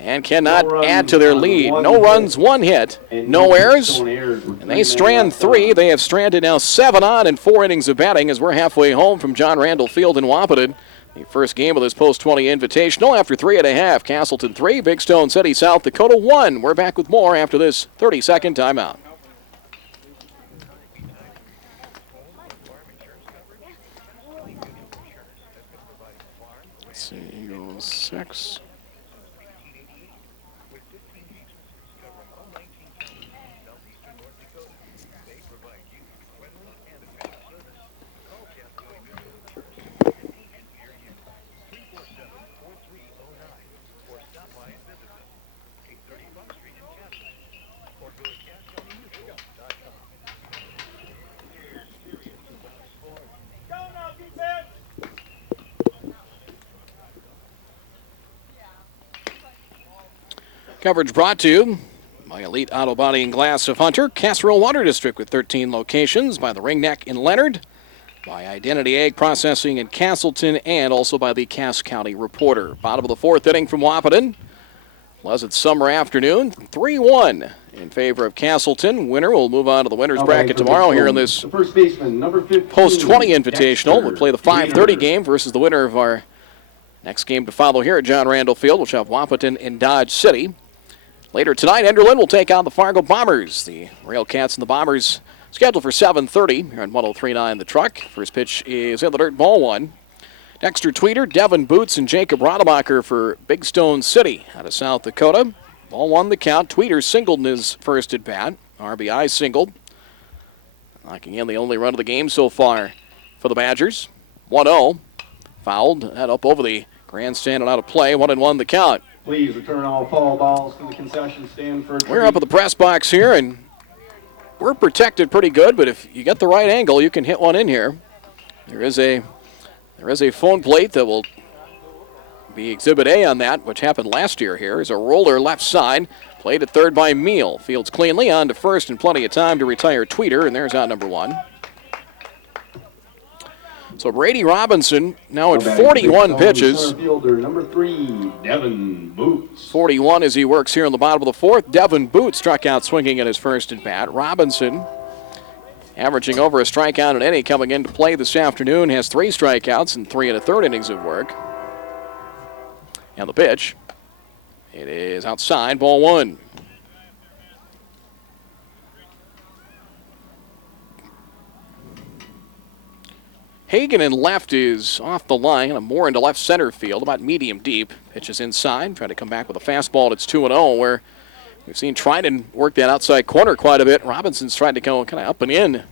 and cannot add to their lead. No runs, 1 hit, no errors, and they strand 3. They have stranded now 7 on in 4 innings of batting as we're halfway home from John Randall Field in Wapaton. The first game of this post-20 invitational after 3.5. Casselton 3, Big Stone City, South Dakota 1. We're back with more after this 30-second timeout. Single 6. Coverage brought to you by Elite Auto Body and Glass of Hunter, Casserole Water District with 13 locations, by the Ring Neck in Leonard, by Identity Egg Processing in Casselton, and also by the Cass County Reporter. Bottom of the 4th inning from Wapaton. Pleasant summer afternoon, 3-1 in favor of Casselton. Winner will move on to the winner's bracket tomorrow here in this post-20 invitational. We'll play the 5:30 game versus the winner of our next game to follow here at John Randall Field, which will have Wapaton and Dodge City. Later tonight, Enderlin will take on the Fargo Bombers. The Railcats and the Bombers scheduled for 7:30 here on 103.9 The Truck. First pitch is in the dirt, ball 1. Dexter Tweeter, Devin Boots, and Jacob Rademacher for Big Stone City out of South Dakota. Ball 1 the count. Tweeter singled in his first at bat. RBI singled. Knocking in the only run of the game so far for the Badgers. 1-0. Fouled. That up over the grandstand and out of play. 1-1 the count. Please return all foul balls to the concession stand for a treat. We're up at the press box here, and we're protected pretty good, but if you get the right angle, you can hit one in here. There is a phone plate that will be Exhibit A on that, which happened last year here. Is a roller left side, played at third by Meal. Fields cleanly on to first and plenty of time to retire Tweeter, and there's out number 1. So Brady Robinson now at 41 pitches. Fielder, number 3, Devin Boots. 41 as he works here in the bottom of the 4th. Devin Boots struck out swinging at his first at bat. Robinson averaging over a strikeout an inning coming into play this afternoon. Has 3 strikeouts and 3 1/3 innings of work. And the pitch, it is outside, ball 1. Hagen in left is off the line, and more into left center field, about medium deep. Pitches inside, trying to come back with a fastball. It's 2-0, where we've seen Trinan work that outside corner quite a bit. Robinson's trying to go kind of up and in.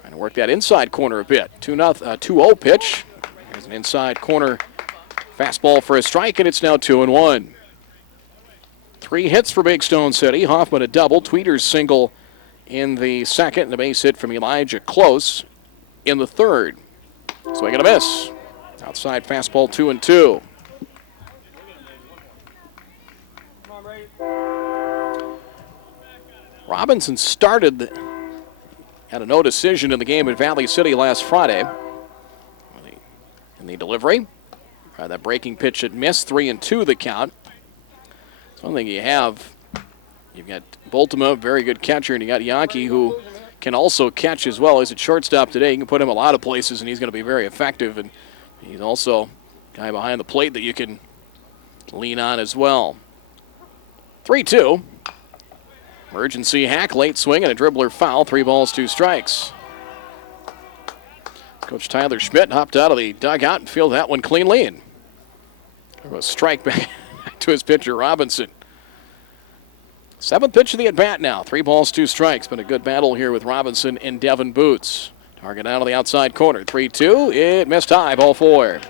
Trying to work that inside corner a bit. 2-0 pitch. There's an inside corner fastball for a strike, and it's now 2-1. 3 hits for Big Stone City. Hoffman a double. Tweeter's single in the second, and a base hit from Elijah Close in the third. Swing and a miss. Outside fastball, 2-2. Robinson had a no decision in the game at Valley City last Friday. In the delivery, that breaking pitch had missed, 3-2 the count. It's one thing you have You've got Boltema, very good catcher, and you got Yankee, who can also catch as well. He's at shortstop today. You can put him a lot of places, and he's going to be very effective. And he's also a guy behind the plate that you can lean on as well. 3-2. Emergency hack, late swing, and a dribbler foul. 3 balls, 2 strikes. Coach Tyler Schmidt hopped out of the dugout and fielded that one cleanly. And there was a strike back to his pitcher, Robinson. 7th pitch of the at-bat now. 3 balls, 2 strikes. Been a good battle here with Robinson and Devin Boots. Target out of the outside corner. 3-2. It missed high. Ball 4.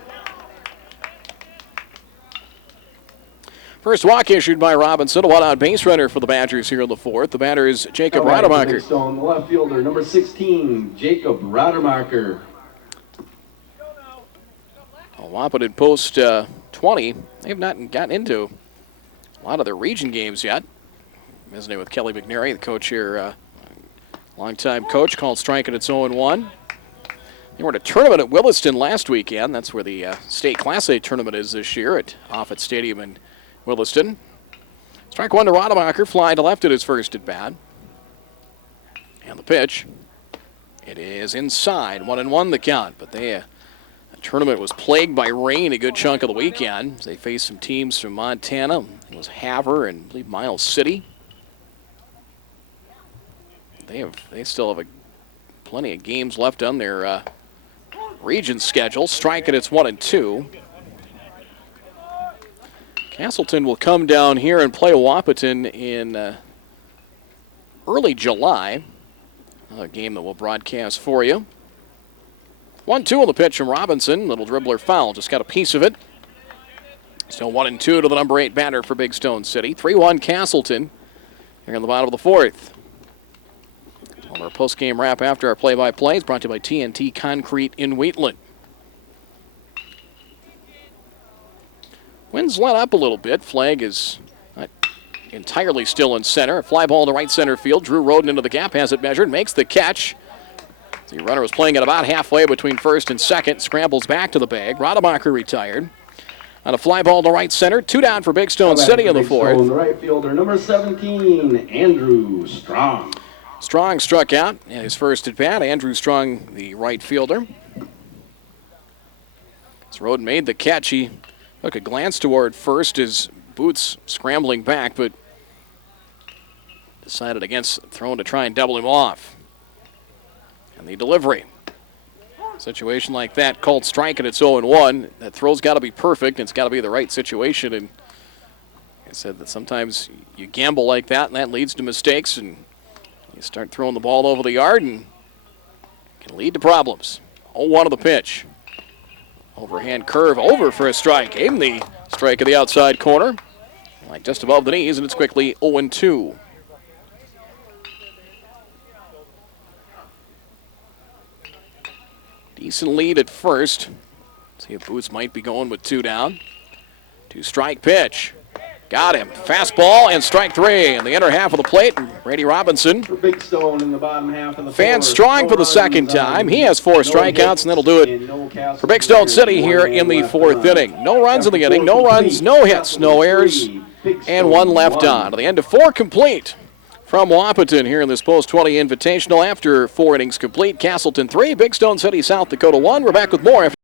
First walk issued by Robinson. A one-out base runner for the Badgers here in the 4th. The batter is Jacob Rademacher. Stone, the left fielder, number 16, Jacob Rademacher. Wahpeton post 20. They've not gotten into a lot of their region games yet. Visiting with Kelly McNary, the coach here, longtime coach, called strike at its 0-1. They were at a tournament at Williston last weekend. That's where the state Class A tournament is this year at Offutt Stadium in Williston. Strike 1 to Rademacher, fly to left at his first at bat. And the pitch, it is inside, 1-1 the count. But the tournament was plagued by rain a good chunk of the weekend. They faced some teams from Montana. It was Havre and I believe Miles City. They still have plenty of games left on their region schedule. Strike it, it's 1-2. Casselton will come down here and play Wahpeton in early July. A game that we'll broadcast for you. 1-2 on the pitch from Robinson. Little dribbler foul, just got a piece of it. Still 1-2 to the number 8 batter for Big Stone City. 3-1 Casselton here in the bottom of the 4th. Our post-game wrap after our play-by-play is brought to you by TNT Concrete in Wheatland. Wind's let up a little bit. Flag is not entirely still in center. A fly ball to right center field. Drew Roden into the gap, has it measured, makes the catch. The runner was playing at about halfway between first and second. Scrambles back to the bag. Rademacher retired. On a fly ball to right center. 2 down for Big Stone City in the 4th. The right fielder, number 17, Andrew Strong. Strong struck out in his first at bat. Andrew Strong, the right fielder. As Roden made the catch, he took a glance toward first as Boots scrambling back, but decided against throwing to try and double him off. And the delivery. Situation like that, called strike, and it's 0-1. That throw's got to be perfect, and it's got to be the right situation. And I said that sometimes you gamble like that, and that leads to mistakes, and you start throwing the ball over the yard, and it can lead to problems. 0-1 of the pitch. Overhand curve over for a strike. Gave him the strike of the outside corner. Like just above the knees, and it's quickly 0-2. Decent lead at first. See if Boots might be going with 2 down. 2-strike pitch. Got him. Fastball and strike 3 in the inner half of the plate. Brady Robinson. For Big Stone in the bottom half of the Fans Strong for the second time. He has 4 strikeouts, and that'll do it for Big Stone City here in the 4th inning. No runs in the inning, no runs, no hits, no errors, and 1 left on. To the end of 4 complete from Wahpeton here in this post-20 invitational after 4 innings complete. Casselton 3, Big Stone City, South Dakota 1. We're back with more after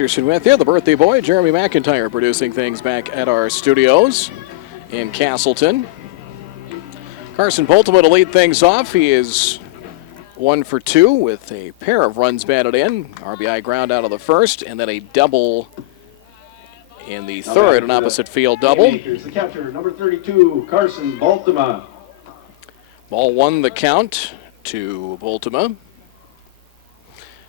Anderson with you, the birthday boy, Jeremy McIntyre, producing things back at our studios in Casselton. Carson Boltema to lead things off. He is 1 for 2 with a pair of runs batted in. RBI ground out of the first, and then a double in the third, an opposite field double. The catcher, number 32, Carson Boltema. Ball 1 the count to Boltema.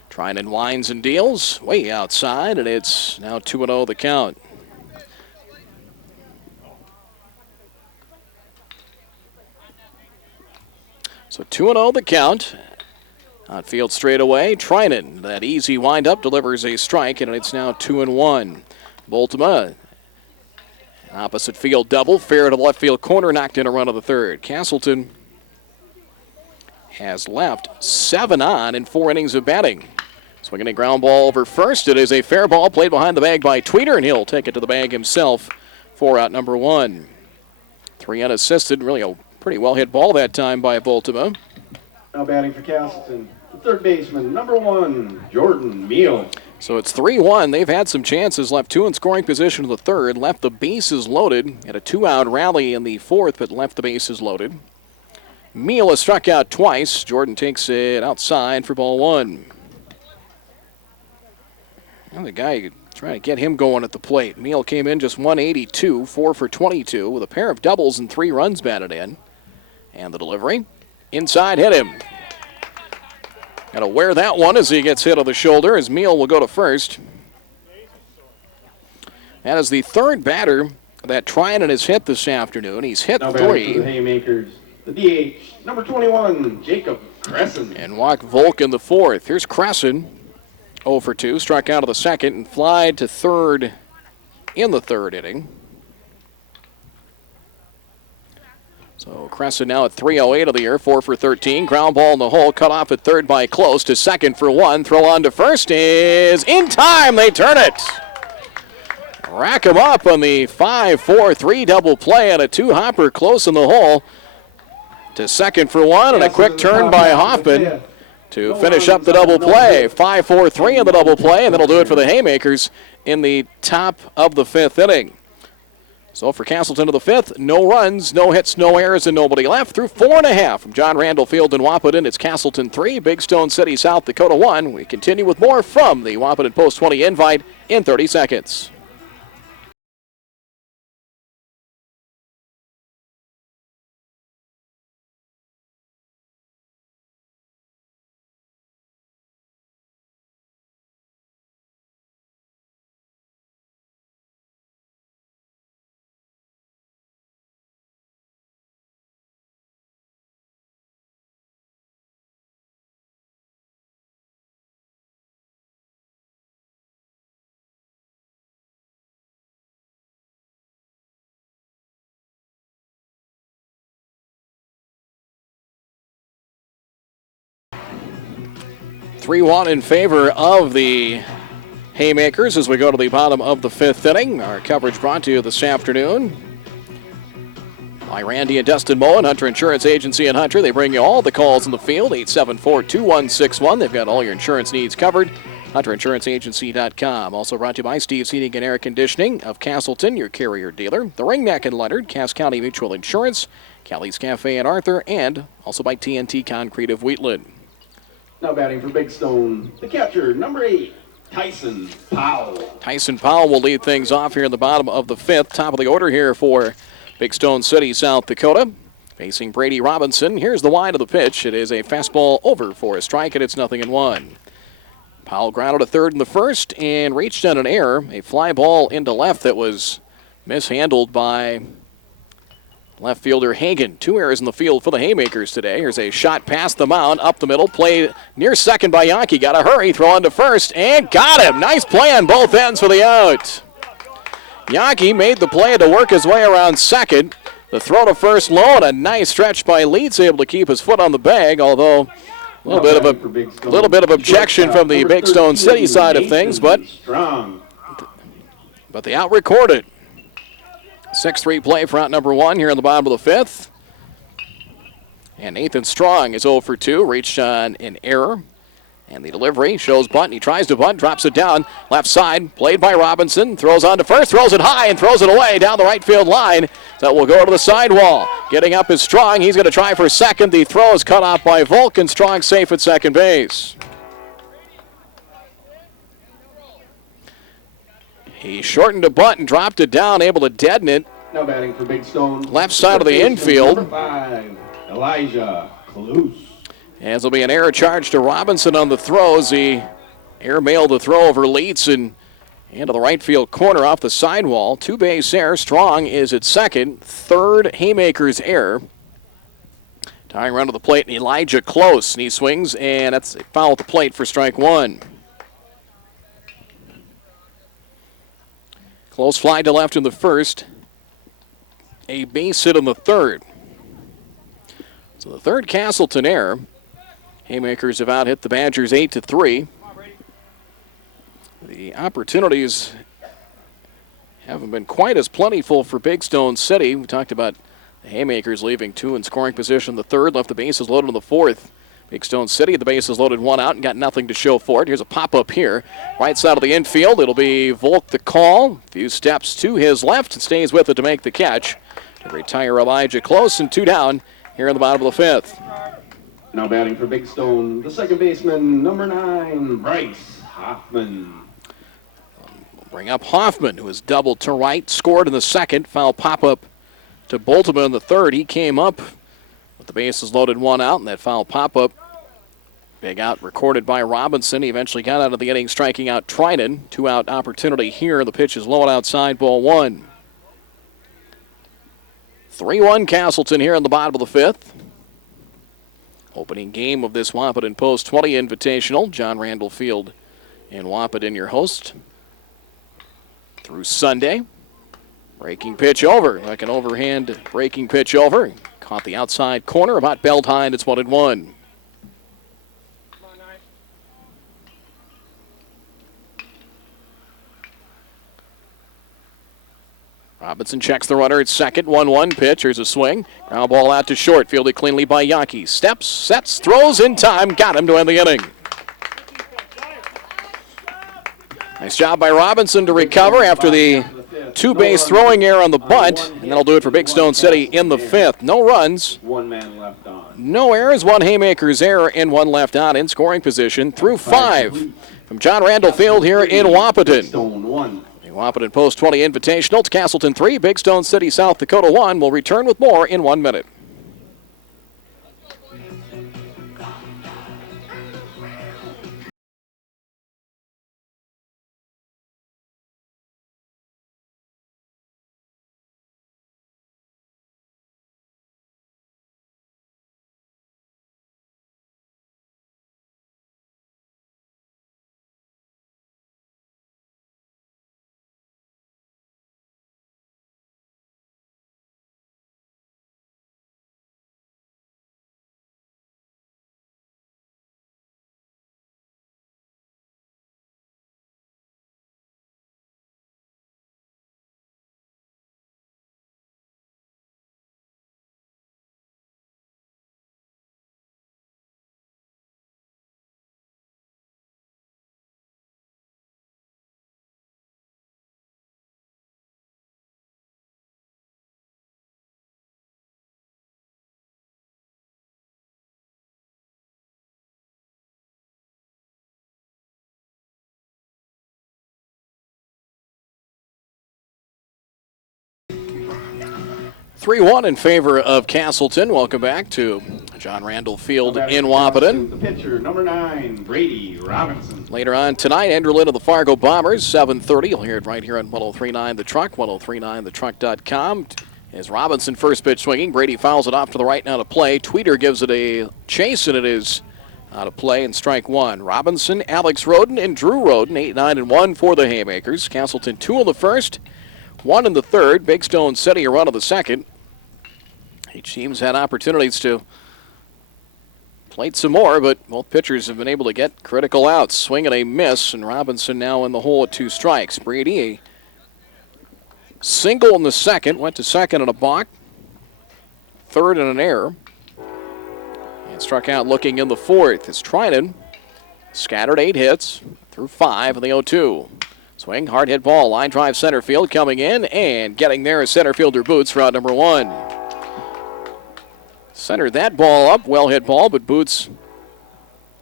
Trying and winds and deals way outside, and it's now 2-0 the count. So 2-0 the count. Outfield straight away. Trinan, that easy windup, delivers a strike, and it's now 2-1. Boltema, opposite field double, fair to left field corner, knocked in a run of the third. Casselton has left 7 on in 4 innings of batting. Swinging a ground ball over first. It is a fair ball played behind the bag by Tweeter, and he'll take it to the bag himself for out number 1. 3 unassisted, really a pretty well hit ball that time by Boltema. Now batting for Casselton, the third baseman, number 1, Jordan Meal. So it's 3-1. They've had some chances, left 2 in scoring position in the third, left the bases loaded, had a 2-out rally in the fourth, but left the bases loaded. Meal has struck out twice. Jordan takes it outside for ball 1. Well, the guy trying to get him going at the plate. Meal came in just 182, 4 for 22, with a pair of doubles and 3 runs batted in. And the delivery, inside, hit him. Got to wear that one as he gets hit on the shoulder, as Meal will go to first. That is the third batter that Trinan has hit this afternoon. He's hit now 3. The Haymakers, the DH, number 21, Jacob Crescent. And walked Volk in the fourth. Here's Crescent, 0 for 2, struck out of the second and flied to third in the third inning. So Crescent now at 3:08 of the year, 4 for 13. Ground ball in the hole, cut off at third by Close to second for 1. Throw on to first is in time. They turn it. Rack him up on the 5-4-3 double play and a 2-hopper Close in the hole to second for 1, and a quick turn by Hoffman to finish up the double play. 5-4-3 in the double play, and that'll do it for the Haymakers in the top of the 5th inning. So for Casselton to the 5th, no runs, no hits, no errors, and nobody left through 4.5 from John Randall Field in Wahpeton. It's Casselton 3, Big Stone City, South Dakota 1. We continue with more from the Wahpeton Post 20 invite in 30 seconds. Three-one in favor of the Haymakers as we go to the bottom of the 5th inning. Our coverage brought to you this afternoon by Randy and Dustin Moen, Hunter Insurance Agency in Hunter. They bring you all the calls in the field, 874-2161. They've got all your insurance needs covered. HunterInsuranceAgency.com. Also brought to you by Steve's Heating and Air Conditioning of Casselton, your carrier dealer. The Ringneck and Leonard, Cass County Mutual Insurance, Kelly's Cafe in Arthur, and also by TNT Concrete of Wheatland. Now batting for Big Stone, the catcher, number 8, Tyson Powell. Tyson Powell will lead things off here in the bottom of the 5th. Top of the order here for Big Stone City, South Dakota. Facing Brady Robinson. Here's the wide of the pitch. It is a fastball over for a strike, and it's 0-1. Powell grounded to third in the first and reached on an error. A fly ball into left that was mishandled by left fielder Hagan. 2 errors in the field for the Haymakers today. Here's a shot past the mound, up the middle, play near second by Yankee. Got to hurry, throw on to first, and got him. Nice play on both ends for the out. Yankee made the play to work his way around second. The throw to first low, and a nice stretch by Leeds, able to keep his foot on the bag, although a little bit of objection from the Big Stone City side of things, but the out recorded. 6-3 play for out number 1 here in the bottom of the 5th. And Nathan Strong is 0 for 2, reached on an error. And the delivery shows bunt. He tries to bunt, drops it down. Left side, played by Robinson. Throws on to first, throws it high, and throws it away down the right field line. That will go to the sidewall. Getting up is Strong. He's going to try for second. The throw is cut off by Volk, and Strong safe at second base. He shortened a bunt and dropped it down, able to deaden it. Now batting for Big Stone. Left side of the infield. Number 5, Elijah Kalous. As there'll be an error charge to Robinson on the throws. He airmailed the throw over Leeds and into the right field corner off the sidewall. Two-base error. Strong is at second. Third, Haymaker's error. Tying run to the plate, and Elijah close. And he swings, and that's a foul at the plate for strike one. Close fly to left in the first. A base hit in the third. So the third Casselton error. Haymakers have out hit the Badgers 8-3. The opportunities haven't been quite as plentiful for Big Stone City. We talked about the Haymakers leaving two in scoring position. The third left the bases loaded in the fourth. Big Stone City, the bases loaded, one out and got nothing to show for it. Here's a pop-up here. Right side of the infield. It'll be Volk the call. A few steps to his left and stays with it to make the catch. To retire Elijah close, and two down here in the bottom of the fifth. Now batting for Big Stone, the second baseman, number 9, Bryce Hoffman. Bring up Hoffman, who has doubled to right, scored in the second. Foul pop-up to Boltema in the third. He came up with the bases loaded, one out, and that foul pop-up. Big out recorded by Robinson. He eventually got out of the inning, striking out Trinan. Two-out opportunity here. The pitch is low and outside, ball one. 3-1 Casselton here in the bottom of the fifth. Opening game of this Wahpeton Post 20 Invitational. John Randall Field in Wahpeton, your host. Through Sunday. Breaking pitch over, like an overhand breaking pitch over. Caught the outside corner, about belt high, and it's 1-1. Robinson checks the runner at second. 1-1 pitch. Here's a swing. Ground ball out to short. Fielded cleanly by Yaki. Steps, sets, throws in time. Got him to end the inning. Nice job by Robinson to recover after the two-base throwing error on the bunt. And that'll do it for Big Stone City in the fifth. No runs. One man left on. No errors. One Haymaker's error and one left on in scoring position through five. From John Randall Field here in Wahpeton. Stone 1. Wahpeton Post 20 Invitational. It's Casselton 3, Big Stone City, South Dakota 1. We'll return with more in 1 minute. (3-1) in favor of Casselton. Welcome back to John Randall Field in Wahpeton. The pitcher, number 9, Brady Robinson. Later on tonight, Andrew Lynn of the Fargo Bombers, 7:30. You'll hear it right here on 103.9 The Truck, 103.9thetruck.com. As Robinson first pitch swinging, Brady fouls it off to the right now to play. Tweeter gives it a chase, and it is out of play and strike one. Robinson, Alex Roden, and Drew Roden, 8-9-1 for the Haymakers. Casselton 2 in the first, 1 in the third. Big Stone City a run of the second. Each team's had opportunities to play some more, but both pitchers have been able to get critical outs. Swing and a miss, and Robinson now in the hole at 2 strikes. Brady, a single in the second, went to second and a balk. Third and an error. And struck out looking in the fourth. As Trinan Scattered 8 hits through 5 in the 0-2. Swing, hard hit ball, line drive center field coming in and getting there is center fielder Boots for out number 1. Centered that ball up, well hit ball, but Boots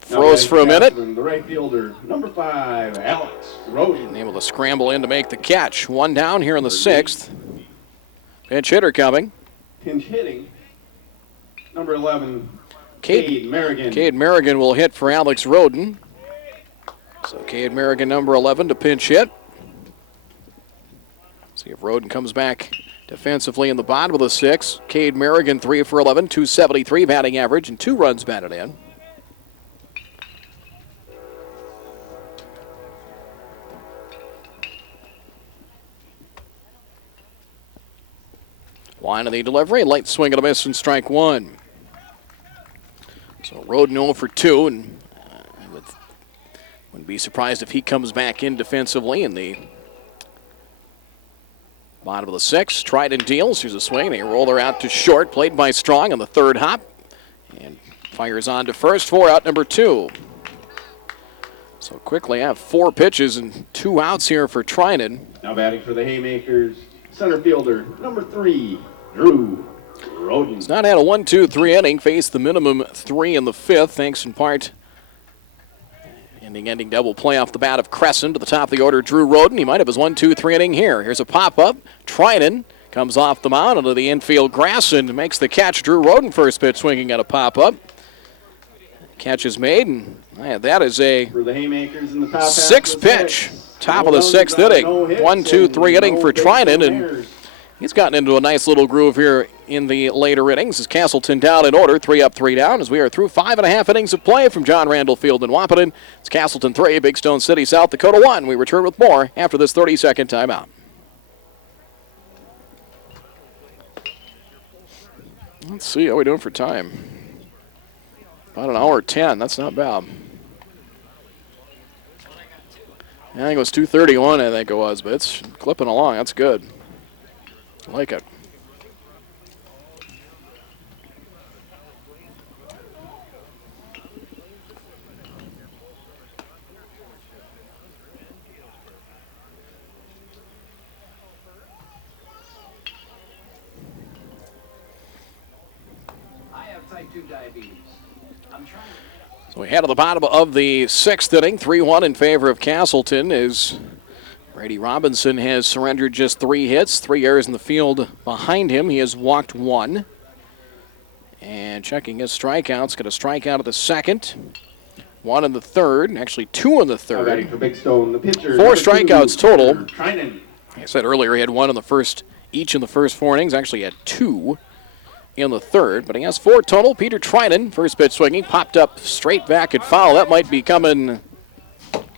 froze for a minute. The right fielder, number 5, Alex Roden. And able to scramble in to make the catch. 1 down here in the 6th. Pinch hitter coming. Pinch hitting, number 11, Cade Merrigan. Cade Merrigan will hit for Alex Roden. So Cade Merrigan, number 11, to pinch hit. See if Roden comes back defensively in the bottom of the 6th. Cade Merrigan, 3 for 11, 273 batting average, and 2 runs batted in. Line of the delivery, light swing and a miss and strike 1. So Roden 0 for 2, and wouldn't be surprised if he comes back in defensively in the bottom of the 6th. Trident deals. Here's a swing. A roller out to short, played by Strong on the 3rd hop, and fires on to first for out number 2. So quickly have 4 pitches and 2 outs here for Trident. Now batting for the Haymakers, center fielder, number 3, Drew Roden. He's not had a 1-2-3 inning, faced the minimum 3 in the 5th, thanks in part ending double play off the bat of Crescent to the top of the order. Drew Roden, he might have his 1-2-3 inning here. Here's a pop-up. Trinan comes off the mound into the infield grass and makes the catch. Drew Roden first pitch swinging at a pop-up. Catch is made, and that is a for the Haymakers in the top 6th pitch. Top of the 6th inning. 1-2-3 inning for Trinan, and he's gotten into a nice little groove here in the later innings as Casselton down in order, 3 up, 3 down, as we are through 5.5 innings of play from John Randall Field in Wahpeton. It's Casselton 3, Big Stone City, South Dakota 1. We return with more after this 30-second timeout. Let's see how we're doing for time. About an hour 10. That's not bad. I think it was 2:31, I think it was, but it's clipping along. That's good. I like it. I have type 2 diabetes. So we head to the bottom of the 6th inning, 3-1 in favor of Casselton as Brady Robinson has surrendered just 3 hits, 3 errors in the field behind him. He has walked 1. And checking his strikeouts, got a strikeout of the 2nd, 1 in the 3rd, actually 2 in the 3rd. For Big Stone, the pitcher, 4 strikeouts total. Trinan. Like I said earlier, he had 1 in the first, each in the first 4 innings, actually had 2 in the 3rd, but he has 4 total. Peter Trinan, first pitch swinging, popped up straight back at foul. That might be coming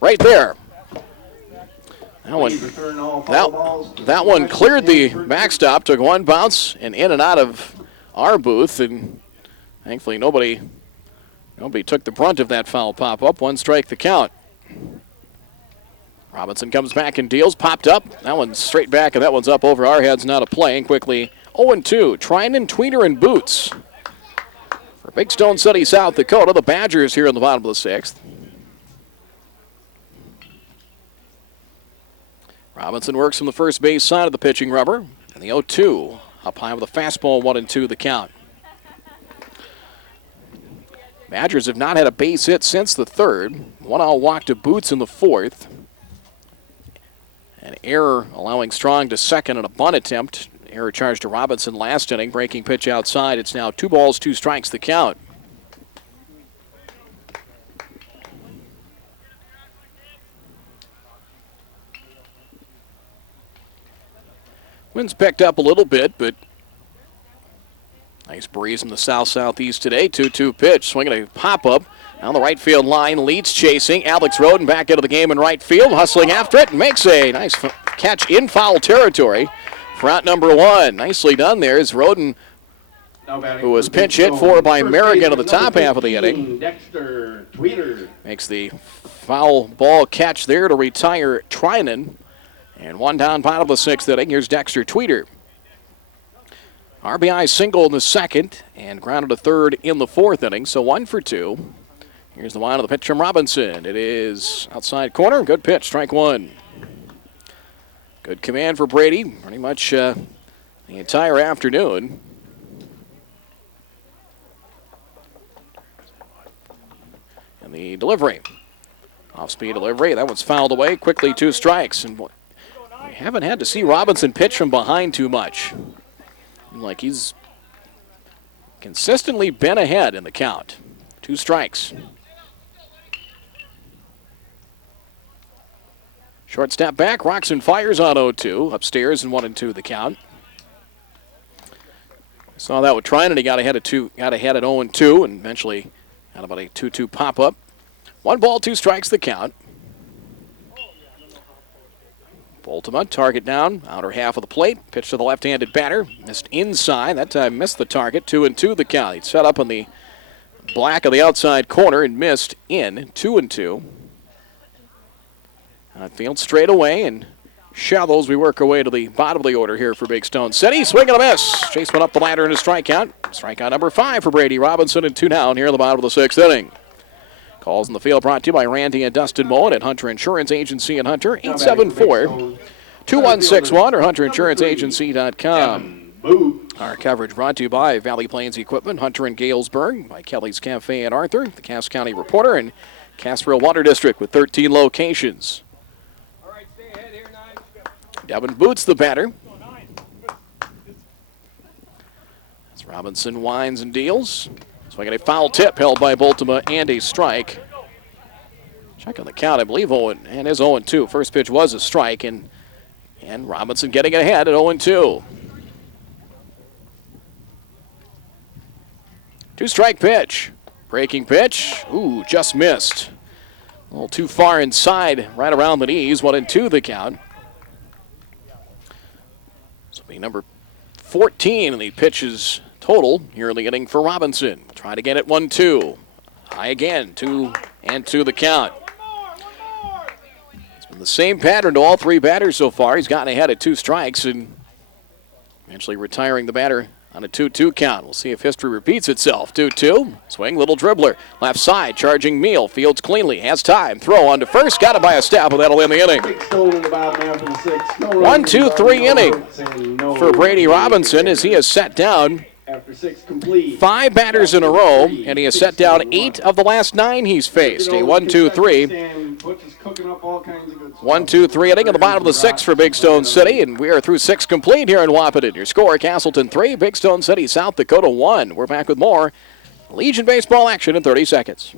right there. That one cleared the backstop, took 1 bounce and in and out of our booth, and thankfully nobody took the brunt of that foul pop-up. 1 strike the count. Robinson comes back and deals, popped up. That one's straight back, and that one's up over our heads, not a play. And quickly 0-2. Trinan, Tweeter, and Boots. For Big Stone City, South Dakota, the Badgers here in the bottom of the 6th. Robinson works from the first base side of the pitching rubber. And the 0-2 up high with a fastball, 1-2 the count. Badgers have not had a base hit since the 3rd. 1-out walk to Boots in the 4th. An error allowing Strong to second and a bunt attempt. Error charge to Robinson last inning. Breaking pitch outside. It's now 2 balls, 2 strikes the count. Wind's picked up a little bit, but nice breeze in the south-southeast today. 2-2 pitch. Swinging a pop-up down the right field line. Leads chasing. Alex Roden back into the game in right field. Hustling after it and makes a nice catch in foul territory for out number 1. Nicely done there as Roden, who was pinch hit for by Merrigan in the top half of the inning, Dexter Tweeter makes the foul ball catch there to retire Trinan. And 1 down, bottom of the 6th inning. Here's Dexter Tweeter. RBI single in the 2nd and grounded to 3rd in the 4th inning. So 1 for 2. Here's the line of the pitch from Robinson. It is outside corner. Good pitch, strike one. Good command for Brady, pretty much the entire afternoon. And the delivery. Off-speed delivery. That one's fouled away. Quickly 2 strikes. And we haven't had to see Robinson pitch from behind too much. Like he's consistently been ahead in the count. 2 strikes. Short step back. Roxon fires on 0-2. Upstairs and 1-2 the count. Saw that with Trinan. He got ahead at 0-2 and eventually had about a 2-2 pop-up. 1 ball, 2 strikes the count. Boltema, target down, outer half of the plate. Pitch to the left-handed batter. Missed inside. That time missed the target. 2-2 the count. He'd set up on the black of the outside corner and missed in. 2-2. Outfield straight away and shallows. We work our way to the bottom of the order here for Big Stone City. Swing and a miss. Chase went up the ladder in a strikeout. Strikeout number 5 for Brady Robinson and 2 down here in the bottom of the 6th inning. Calls in the field brought to you by Randy and Dustin Mullen at Hunter Insurance Agency in Hunter. 874-2161 or hunterinsuranceagency.com. Our coverage brought to you by Valley Plains Equipment, Hunter and Galesburg, by Kelly's Cafe in Arthur, the Cass County Reporter, and Cassville Water District with 13 locations. Devin Boots the batter. As Robinson winds and deals. So I got a foul tip held by Boltema and a strike. Check on the count, I believe Owen, and his 0-2. First pitch was a strike, and Robinson getting ahead at 0-2. 2-strike pitch. Breaking pitch. Ooh, just missed. A little too far inside, right around the knees. 1-2 the count. This will be number 14 in the pitches total here in the inning for Robinson. Try to get it 1-2. High again, 2-2 the count. It's been the same pattern to all 3 batters so far. He's gotten ahead at 2 strikes and eventually retiring the batter on a 2-2 count. We'll see if history repeats itself. 2-2. Swing, little dribbler. Left side, charging Meal. Fields cleanly. Has time. Throw on to first. Got it by a step, and that'll end the inning. 1-2-3 inning for Brady Robinson as he has set down after 6 complete. 5 batters in a row, and he has set down 8 of the last 9 he's faced. A 1-2-3. 1-2-3 inning at the bottom of the 6th for Big Stone City, and we are through 6 complete here in Wahpeton. Your score, Casselton 3, Big Stone City, South Dakota 1. We're back with more Legion baseball action in 30 seconds.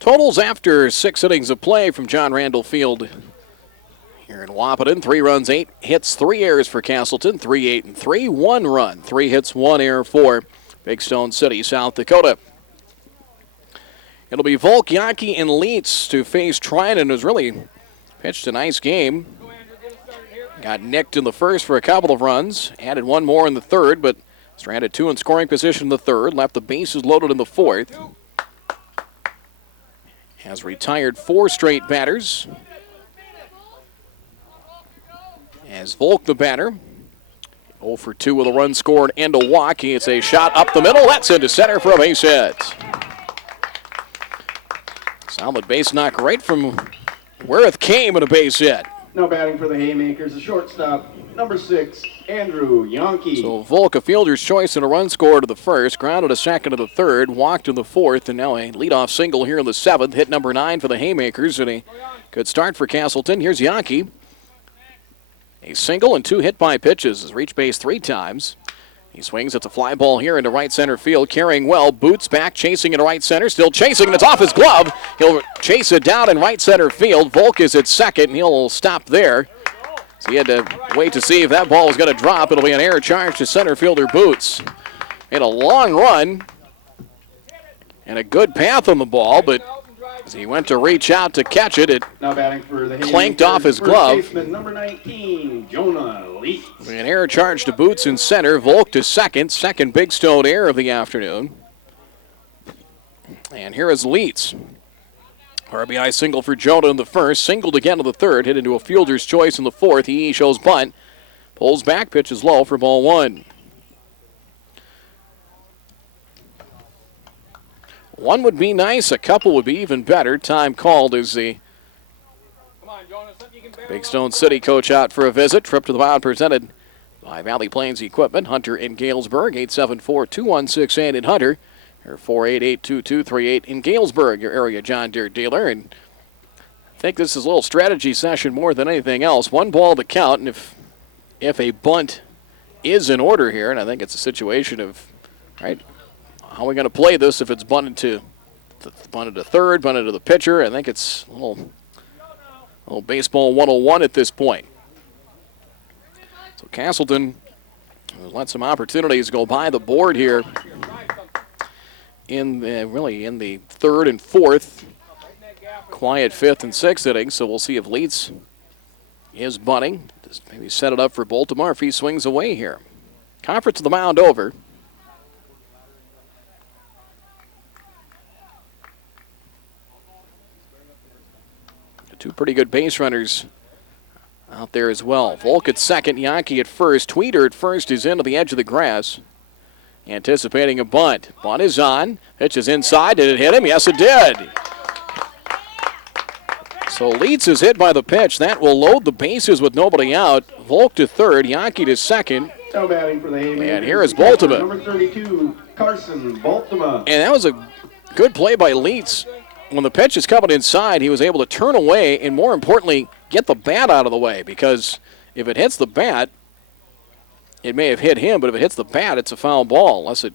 Totals after 6 innings of play from John Randall Field here in Wahpeton. 3 runs, 8 hits, 3 errors for Casselton. 3-8-3, 1 run, 3 hits, 1 error for Big Stone City, South Dakota. It'll be Volk, Yankee, and Leitz to face Trinan, who's really pitched a nice game. Got nicked in the first for a couple of runs. Added 1 more in the third, but stranded 2 in scoring position in the third. Left the bases loaded in the fourth. Has retired 4 straight batters. As Volk the batter. 0 for 2 with a run scored and a walk. It's a shot up the middle. That's into center for a base hit. Solid base knock right from where it came and a base hit. Now batting for the Haymakers, the shortstop, number 6, Andrew Yankee. So Volk, a fielder's choice and a run scored to the first, grounded a second to the third, walked in the fourth, and now a leadoff single here in the 7th. Hit number 9 for the Haymakers, and a good start for Casselton. Here's Yankee. A single and 2 hit by pitches. Has reached base 3 times. He swings. It's a fly ball here into right center field. Carrying well. Boots back. Chasing into right center. Still chasing, and it's off his glove. He'll chase it down in right center field. Volk is at second, and he'll stop there. So he had to wait to see if that ball was going to drop. It'll be an air charge to center fielder Boots. Made a long run and a good path on the ball, but as he went to reach out to catch it, it Now batting for the clanked off his glove. First baseman, number 19, Jonah Leach. An air charge to Boots in center. Volk to second. Second Big Stone air of the afternoon. And here is Leeds. RBI single for Jonah in the first. Singled again in the third. Hit into a fielder's choice in the fourth. He shows bunt. Pulls back. Pitches low for ball one. One would be nice. A couple would be even better. Time called as the Big Stone City coach out for a visit. Trip to the mound presented by Valley Plains Equipment. Hunter in Galesburg. 874-2168 in Hunter. Or 488-2238 in Galesburg, your area John Deere dealer. And I think this is a little strategy session more than anything else. One ball to count, and if a bunt is in order here, and I think it's a situation of, right, how are we going to play this if it's bunted to third, bunted to the pitcher? I think it's a little baseball 101 at this point. So Casselton let some opportunities go by the board here in the third and fourth, quiet fifth and sixth innings. So we'll see if Leeds is bunting. Just maybe set it up for Baltimore if he swings away here. Conference of the mound over. Two pretty good base runners out there as well. Volk at second, Yankee at first. Tweeter at first is into the edge of the grass. Anticipating a bunt. Bunt is on. Pitch is inside. Did it hit him? Yes, it did. So Leeds is hit by the pitch. That will load the bases with nobody out. Volk to third. Yankee to second. Now batting for the Haymakers. And here is Baltimore. Number 32, Carson Baltimore. And that was a good play by Leeds. When the pitch is coming inside, he was able to turn away and, more importantly, get the bat out of the way, because if it hits the bat, it may have hit him, but if it hits the bat, it's a foul ball, unless it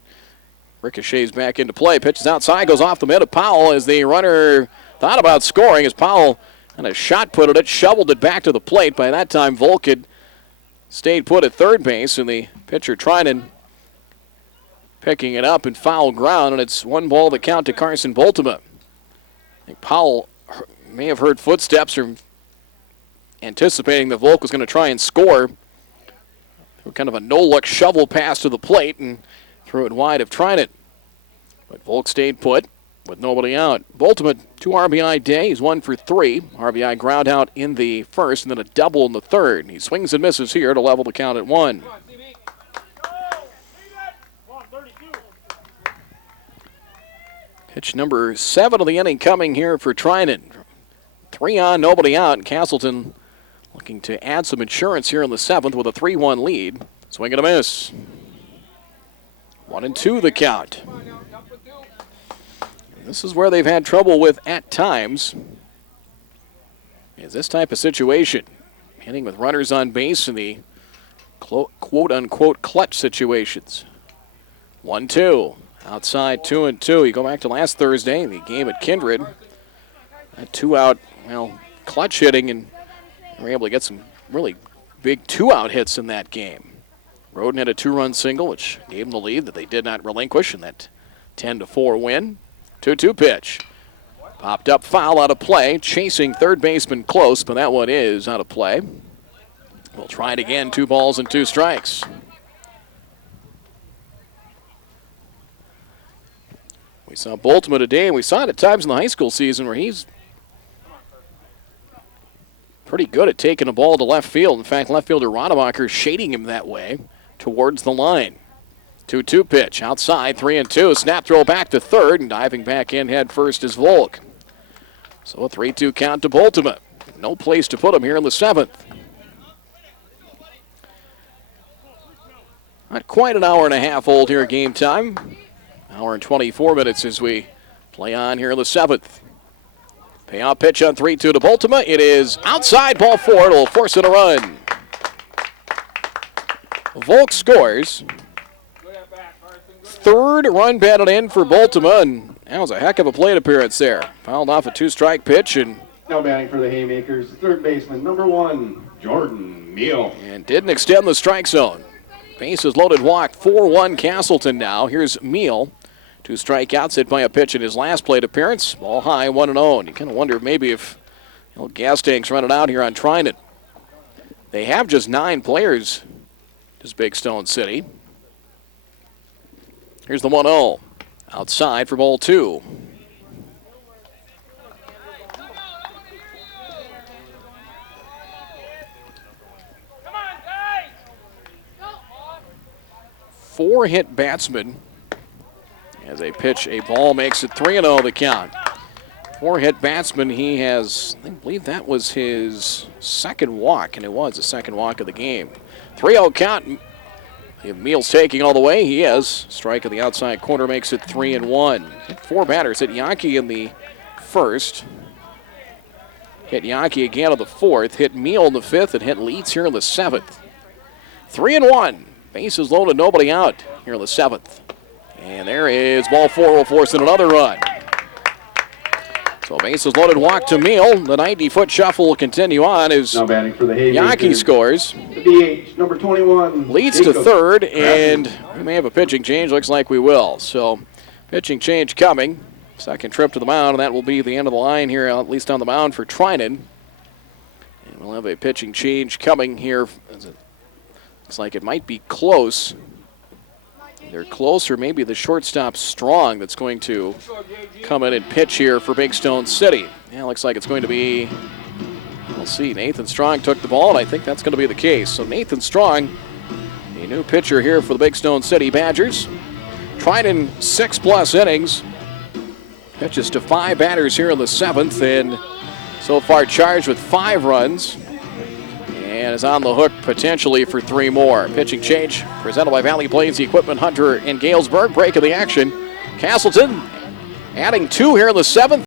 ricochets back into play. Pitches outside, goes off the mid of Powell as the runner thought about scoring, as Powell kind of shot-putted it, shoveled it back to the plate. By that time, Volk had stayed put at third base, and the pitcher Trinan picking it up in foul ground, and it's one ball to count to Carson Baltimore. I think Powell may have heard footsteps or anticipating that Volk was going to try and score. Kind of a no-look shovel pass to the plate and threw it wide of Trinan. But Volk stayed put with nobody out. Baltimore, 2 RBI day. He's 1 for 3. RBI ground out in the first and then a double in the third. He swings and misses here to level the count at 1. Pitch number 7 of the inning coming here for Trinan. 3 on, nobody out. And Casselton looking to add some insurance here in the 7th with a 3-1 lead. Swing and a miss. 1-2 the count. And this is where they've had trouble with at times. Is this type of situation. Hitting with runners on base in the quote-unquote clutch situations. 1-2. Outside 2-2. You go back to last Thursday, the game at Kindred. A 2-out, clutch hitting, and they were able to get some really big 2-out hits in that game. Roden had a 2-run single, which gave them the lead that they did not relinquish in that 10-4 win. 2-2 pitch. Popped up, foul, out of play. Chasing third baseman close, but that one is out of play. We'll try it again. 2 balls and 2 strikes. We saw Baltimore today, and we saw it at times in the high school season where he's pretty good at taking a ball to left field. In fact, left fielder Rademacher shading him that way towards the line. 2-2 pitch outside, 3-2. Snap throw back to third, and diving back in head first is Volk. So a 3-2 count to Baltimore. No place to put him here in the 7th. Not quite an hour and a half old here at game time. Hour and 24 minutes as we play on here in the 7th. Payoff pitch on 3-2 to Baltimore. It is outside, ball 4. It'll force it a run. Volk scores. 3rd run batted in for Baltimore, and that was a heck of a plate appearance there. Fouled off a 2-strike pitch. And now batting for the Haymakers, third baseman, number 1, Jordan Meal. And didn't extend the strike zone. Bases loaded walk, 4-1 Casselton now. Here's Meal. 2 strikeouts, hit by a pitch in his last plate appearance. Ball high, 1-0. You kind of wonder maybe if gas tanks running out here on Trinan. They have just 9 players, this Big Stone City. Here's the 1-0. Outside for ball 2. Four-hit batsman. As they pitch, a ball makes it 3-0 the count. 4-hit batsman, he has, I believe that was his second walk, and it was the second walk of the game. 3-0 count. If Meal's taking all the way, he is. Strike at the outside corner makes it 3-1. Hit 4 batters. Hit Yankee in the first. Hit Yankee again in the fourth. Hit Meal in the fifth, and hit Leeds here in the seventh. 3-1. Bases loaded, nobody out here in the seventh. And there is ball 4, will force in another run. So bases loaded, walk to Meal. The 90-foot shuffle will continue on as Now batting for the Yankee scores. The DH, number 21. Leads to third, and we may have a pitching change. Looks like we will. So pitching change coming. Second trip to the mound, and that will be the end of the line here, at least on the mound for Trinan. And we'll have a pitching change coming here. Looks like it might be close. They're close, or maybe the shortstop Strong that's going to come in and pitch here for Big Stone City. Yeah, looks like it's going to be, we'll see. Nathan Strong took the ball, and I think that's going to be the case. So Nathan Strong, a new pitcher here for the Big Stone City Badgers. Trinan 6+ innings. Pitches to 5 batters here in the seventh, and so far charged with 5 runs. And is on the hook potentially for 3 more. Pitching change presented by Valley Plains Equipment Hunter in Galesburg. Break of the action. Casselton adding 2 here in the seventh.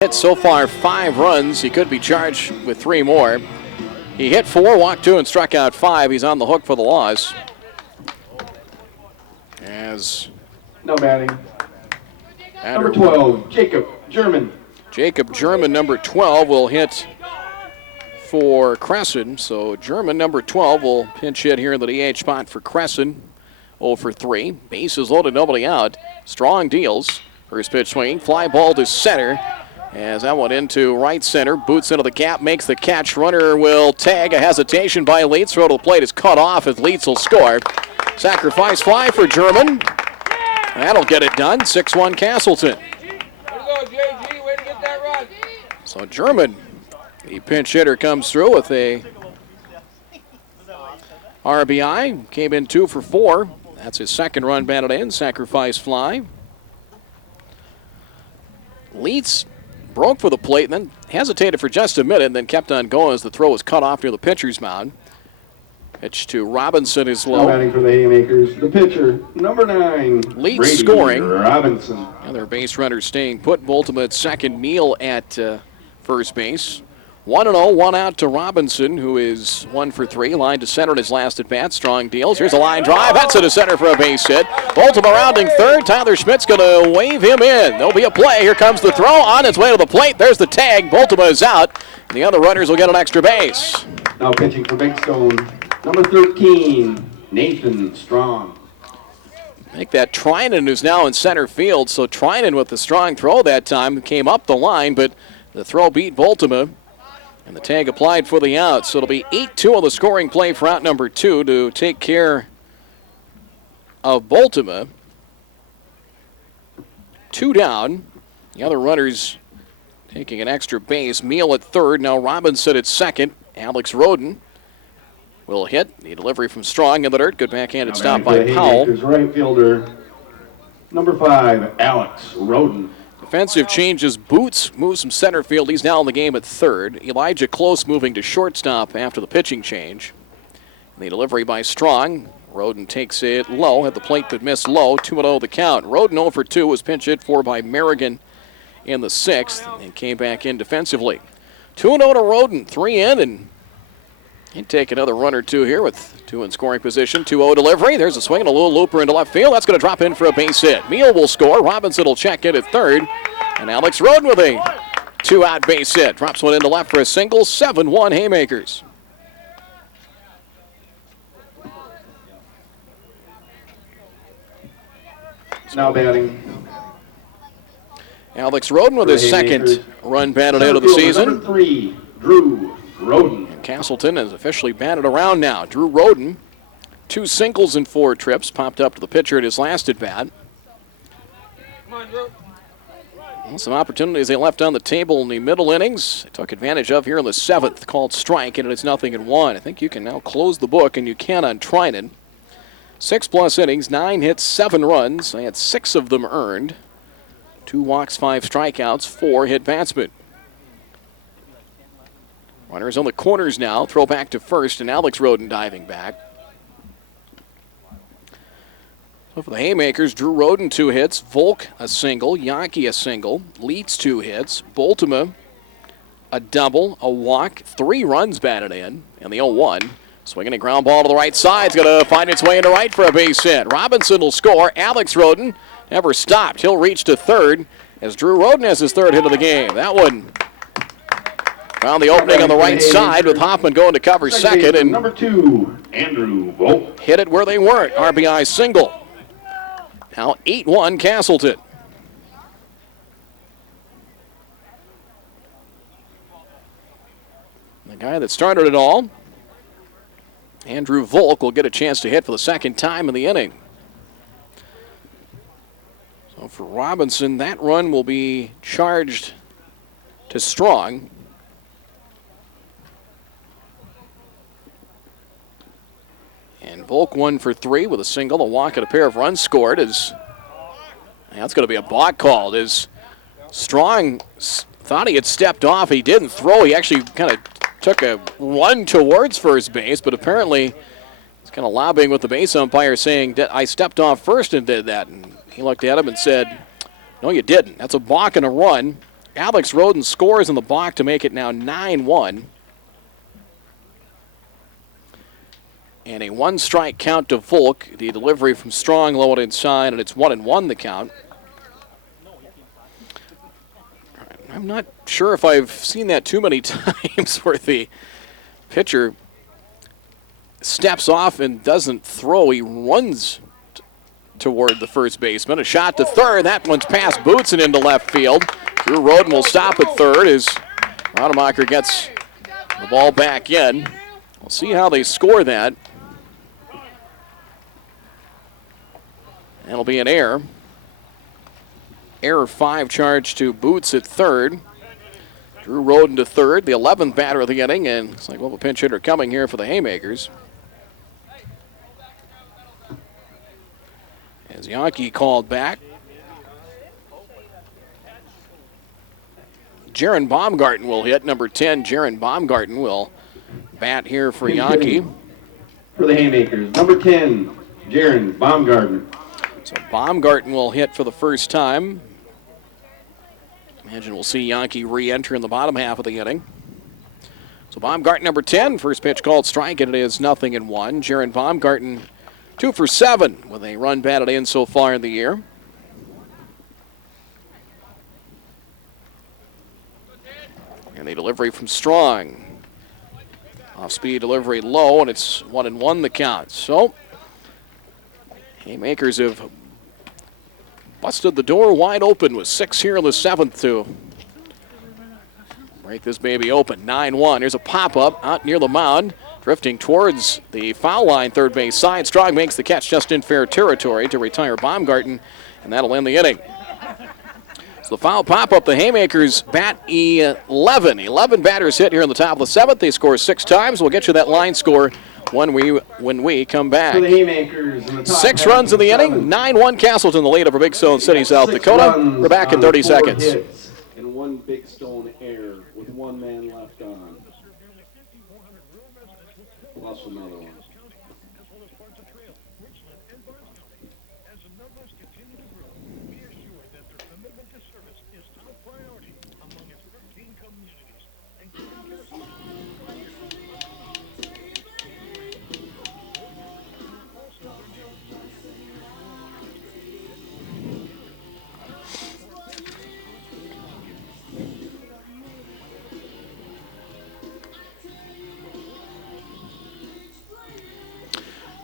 Hit so far 5 runs. He could be charged with 3 more. He hit 4, walked 2, and struck out 5. He's on the hook for the loss. As no batting. Number 12, Jacob German. Jacob German, number 12, will hit for Crescent. So German, number 12, will pinch hit here in the DH spot for Crescent. 0 for 3. Bases loaded, nobody out. Strong deals. First pitch swinging. Fly ball to center. As that one into right center, boots into the gap, makes the catch. Runner will tag. A hesitation by Leitz. Throw to the plate is cut off as Leitz will score. Sacrifice fly for German. That'll get it done. 6-1 Casselton. Way to go, JG. Way to get that run. So German, the pinch hitter, comes through with a RBI. Came in 2 for 4. That's his second run batted in. Sacrifice fly. Leitz broke for the plate and then hesitated for just a minute and then kept on going as the throw was cut off near the pitcher's mound. Pitch to Robinson is low. Batting for the Haymakers, the pitcher, number 9. Leeds scoring. Robinson. Other base runners staying put. Boltema at second, Meal at first base. 1-0, 1 out to Robinson, who is 1 for 3. Line to center in his last at bat. Strong deals. Here's a line drive. That's it to center for a base hit. Boltema rounding third. Tyler Schmidt's going to wave him in. There'll be a play. Here comes the throw on its way to the plate. There's the tag. Boltema is out. And the other runners will get an extra base. Now pitching for Big Stone, number 13, Nathan Strong. Make that Trinan, who's now in center field. So Trinan with the strong throw that time came up the line, but The throw beat Voltima, and the tag applied for the out. So it'll be 8-2 on the scoring play for out number 2 to take care of Voltima. 2 down. The other runners taking an extra base. Meal at third. Now Robinson at second. Alex Roden will hit. The delivery from Strong in the dirt. Good backhanded stop by Powell. Right fielder, number 5, Alex Roden. Defensive changes. Boots moves from center field. He's now in the game at third. Elijah Close moving to shortstop after the pitching change. The delivery by Strong. Roden takes it low at the plate, but missed low. 2-0 the count. Roden 0 for 2 was pinch hit for by Merrigan in the 6th and came back in defensively. 2-0 to Roden. 3 in, and he'd take another run or two here with 2 in scoring position. 2-0 delivery. There's a swing and a little looper into left field. That's going to drop in for a base hit. Meal will score. Robinson will check in at third. And Alex Roden with a 2-out base hit. Drops one into left for a single. 7-1 Haymakers. Now batting, Alex Roden with his second run batted out of the season. Number 3, Drew Roden. And Casselton has officially batted around now. Drew Roden, 2 singles in 4 trips, popped up to the pitcher at his last at bat. Come on, Drew. Well, some opportunities they left on the table in the middle innings. They took advantage of here in the 7th, called strike, and it's 0-1. I think you can now close the book, and you can on Trinan. 6+ innings, 9 hits, 7 runs. They had 6 of them earned. 2 walks, 5 strikeouts, 4 hit batsmen. Runners on the corners now. Throw back to first, and Alex Roden diving back. So for the Haymakers, Drew Roden 2 hits, Volk a single, Yankee a single, Leeds 2 hits, Boltima a double, a walk, 3 runs batted in the 0-1. Swinging a ground ball to the right side. It's going to find its way into right for a base hit. Robinson will score. Alex Roden never stopped. He'll reach to third as Drew Roden has his 3rd hit of the game. That one found the opening on the right side with Hoffman going to cover second. And number 2, Andrew Volk. Hit it where they weren't. RBI single. Now 8-1 Casselton. The guy that started it all, Andrew Volk, will get a chance to hit for the 2nd time in the inning. So for Robinson, that run will be charged to Strong. And Volk 1 for 3 with a single, a walk, and a pair of runs scored. That's going to be a balk called. As Strong thought he had stepped off, he didn't throw. He actually kind of took a run towards first base, but apparently he's kind of lobbying with the base umpire saying that I stepped off first and did that. And he looked at him and said, no, you didn't. That's a balk and a run. Alex Roden scores in the balk to make it now 9-1. And a 1-strike count to Volk. The delivery from Strong low and inside, and it's 1-1 the count. I'm not sure if I've seen that too many times where the pitcher steps off and doesn't throw. He runs toward the first baseman. A shot to third. That one's past Boots and into left field. Drew Roden will stop at third as Rademacher gets the ball back in. We'll see how they score that. That'll be an error. Error 5 charge to Boots at third. Drew Roden to third, the 11th batter of the inning, and it's like, well, a pinch hitter coming here for the Haymakers. As Yankee called back. Jaron Baumgarten will hit. Number 10, Jaron Baumgarten will bat here for Yankee. For the Haymakers, number 10, Jaron Baumgarten. So Baumgarten will hit for the first time. Imagine we'll see Yankee re-enter in the bottom half of the inning. So Baumgarten, number 10, first pitch called strike, and it is 0-1. Jaron Baumgarten, 2 for 7 with a run batted in so far in the year. And the delivery from Strong. Off-speed delivery low, and it's 1-1 the count. So Haymakers have busted the door wide open with 6 here in the 7th to Break this baby open. 9-1. Here's a pop-up out near the mound. Drifting towards the foul line, third base side. Strong makes the catch just in fair territory to retire Baumgarten, and that'll end the inning. So the foul pop-up, the Haymakers bat 11. 11 batters hit here in the top of the seventh. They score 6 times. We'll get you that line score when we come back. For the Haymakers in the top 6 half runs in the inning. 9-1 Casselton, the lead over Big Stone City, South Dakota. We're back in 30 seconds. And 1 Big Stone error with 1 man left on. Plus another one.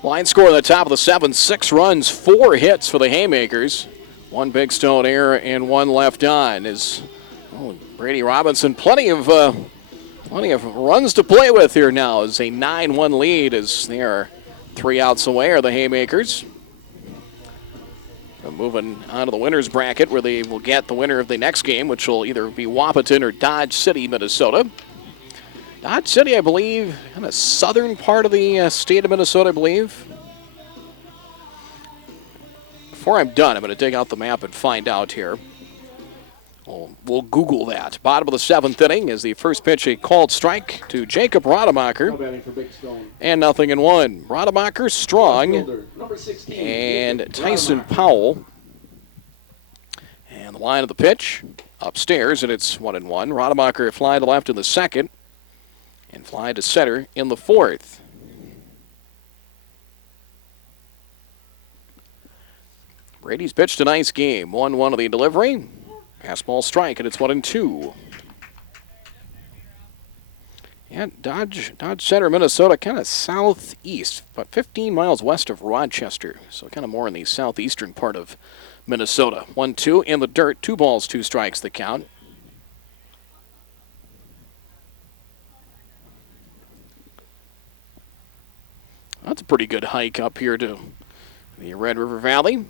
Line score at the top of the seventh, 6 runs, 4 hits for the Haymakers. 1 Big Stone error and 1 left on. Brady Robinson, plenty of runs to play with here now. As a 9-1 lead as they are 3 outs away are the Haymakers. Moving on to the winner's bracket where they will get the winner of the next game, which will either be Wahpeton or Dodge City, Minnesota. Dodge City, I believe, kind of southern part of the state of Minnesota, I believe. Before I'm done, I'm going to dig out the map and find out here. We'll Google that. Bottom of the 7th inning is the first pitch, a called strike to Jacob Rademacher. And 0-1. Rademacher strong. And Tyson Powell. And the line of the pitch upstairs, and it's 1-1. Rademacher fly to left in the second. And fly to center in the fourth. Brady's pitched a nice game. 1-1 of the delivery. Fastball strike, and it's 1-2. Yeah, Dodge Center, Minnesota, kind of southeast, about 15 miles west of Rochester. So kind of more in the southeastern part of Minnesota. 1-2 in the dirt. 2 balls, 2 strikes the count. That's a pretty good hike up here to the Red River Valley.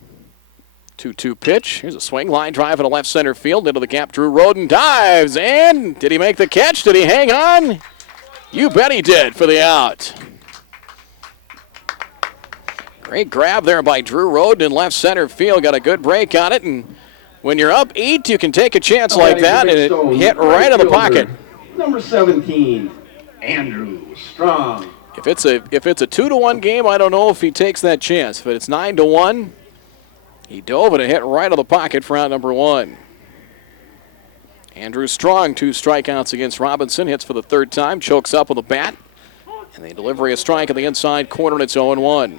2-2 pitch. Here's a swing. Line drive in a left center field. Into the gap, Drew Roden dives. And did he make the catch? Did he hang on? You bet he did for the out. Great grab there by Drew Roden in left center field. Got a good break on it. And when you're up 8, you can take a chance like that. And it hit right in the pocket. Number 17, Andrew Strong. If it's a 2-1 game, I don't know if he takes that chance. But it's 9-1. He dove and it hit right on the pocket for out number 1. Andrew Strong, 2 strikeouts against Robinson. Hits for the 3rd time. Chokes up with a bat. And the delivery a strike in the inside corner, and it's 0-1.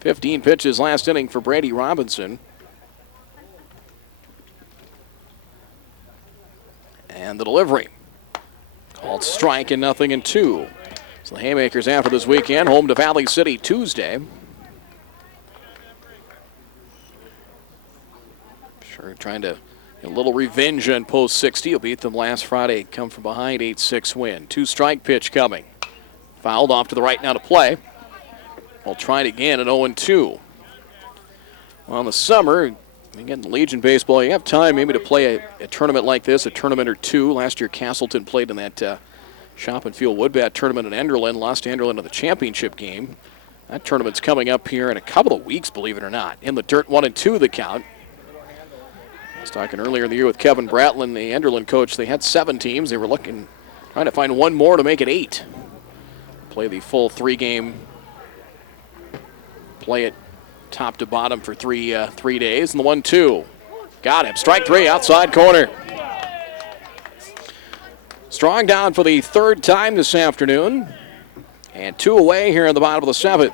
15 pitches last inning for Brady Robinson. And the delivery. Called strike and 0-2. So the Haymakers after this weekend, home to Valley City Tuesday. Sure, trying to get a little revenge on Post 60. He'll beat them last Friday, come from behind, 8-6 win. 2-strike pitch coming. Fouled off to the right now to play. We'll try it again at 0-2. Well, in the summer, again, Legion Baseball, you have time maybe to play a tournament like this, a tournament or 2. Last year, Casselton played in that Shop and Field Woodbat tournament in Enderlin, lost to Enderlin in the championship game. That tournament's coming up here in a couple of weeks, believe it or not. In the dirt, 1-2 the count. I was talking earlier in the year with Kevin Bratlin, the Enderlin coach. They had 7 teams. They were trying to find one more to make it 8. Play the full 3-game, play it top to bottom for 3 days. And the 1-2. Got him. Strike 3, outside corner. Strong down for the 3rd time this afternoon. And 2 away here in the bottom of the 7th.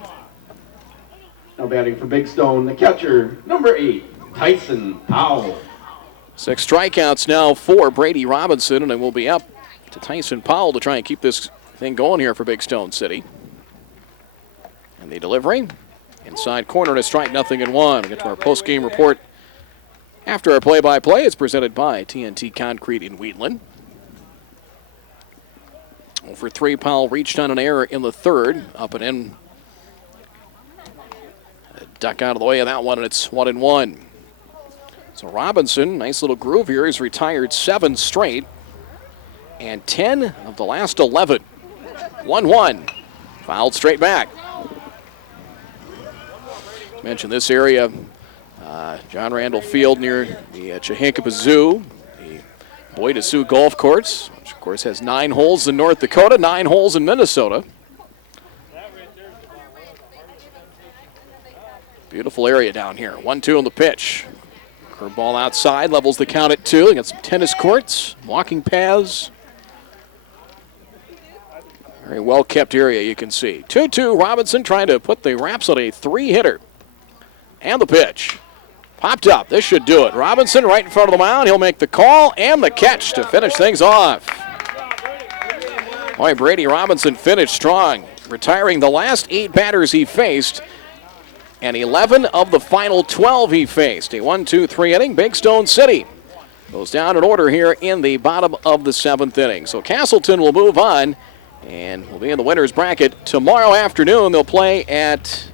Now batting for Big Stone, the catcher, number 8, Tyson Powell. 6 strikeouts now for Brady Robinson, and it will be up to Tyson Powell to try and keep this thing going here for Big Stone City. And the delivery, inside corner and a strike, 0-1. We'll get to our post-game report after our play-by-play. It's presented by TNT Concrete in Wheatland. for 3. Powell reached on an error in the third. Up and in. A duck out of the way of that one, and it's 1-1. So Robinson, nice little groove here. He's retired 7 straight. And 10 of the last 11. 1-1. Fouled straight back. Mentioned this area, John Randall Field near the Chehankapaa Zoo, the Boyd Sioux Golf Course, which of course has 9 holes in North Dakota, 9 holes in Minnesota. Beautiful area down here. 1-2 on the pitch. Curveball outside, levels the count at 2. They got some tennis courts, walking paths. Very well kept area, you can see. 2-2, Robinson trying to put the Raps on a 3-hitter. And the pitch. Popped up. This should do it. Robinson right in front of the mound. He'll make the call and the catch to finish things off. Boy, Brady Robinson finished strong, retiring the last 8 batters he faced, and 11 of the final 12 he faced. A 1-2-3 inning. Big Stone City goes down in order here in the bottom of the 7th inning. So Casselton will move on and will be in the winner's bracket tomorrow afternoon. They'll play at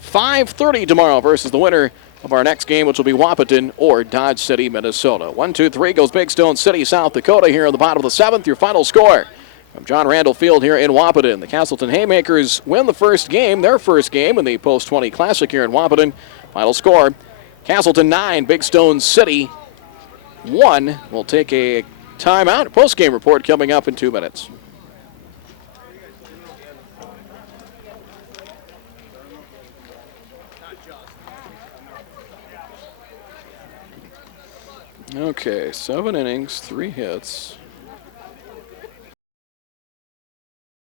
5:30 tomorrow versus the winner of our next game, which will be Wahpeton or Dodge City, Minnesota. 1-2-3 goes Big Stone City, South Dakota here in the bottom of the 7th. Your final score from John Randall Field here in Wahpeton. The Casselton Haymakers win the first game, their first game in the Post-20 Classic here in Wahpeton. Final score, Casselton 9, Big Stone City 1. We'll take a timeout. Post-game report coming up in 2 minutes. Okay, 7 innings, 3 hits.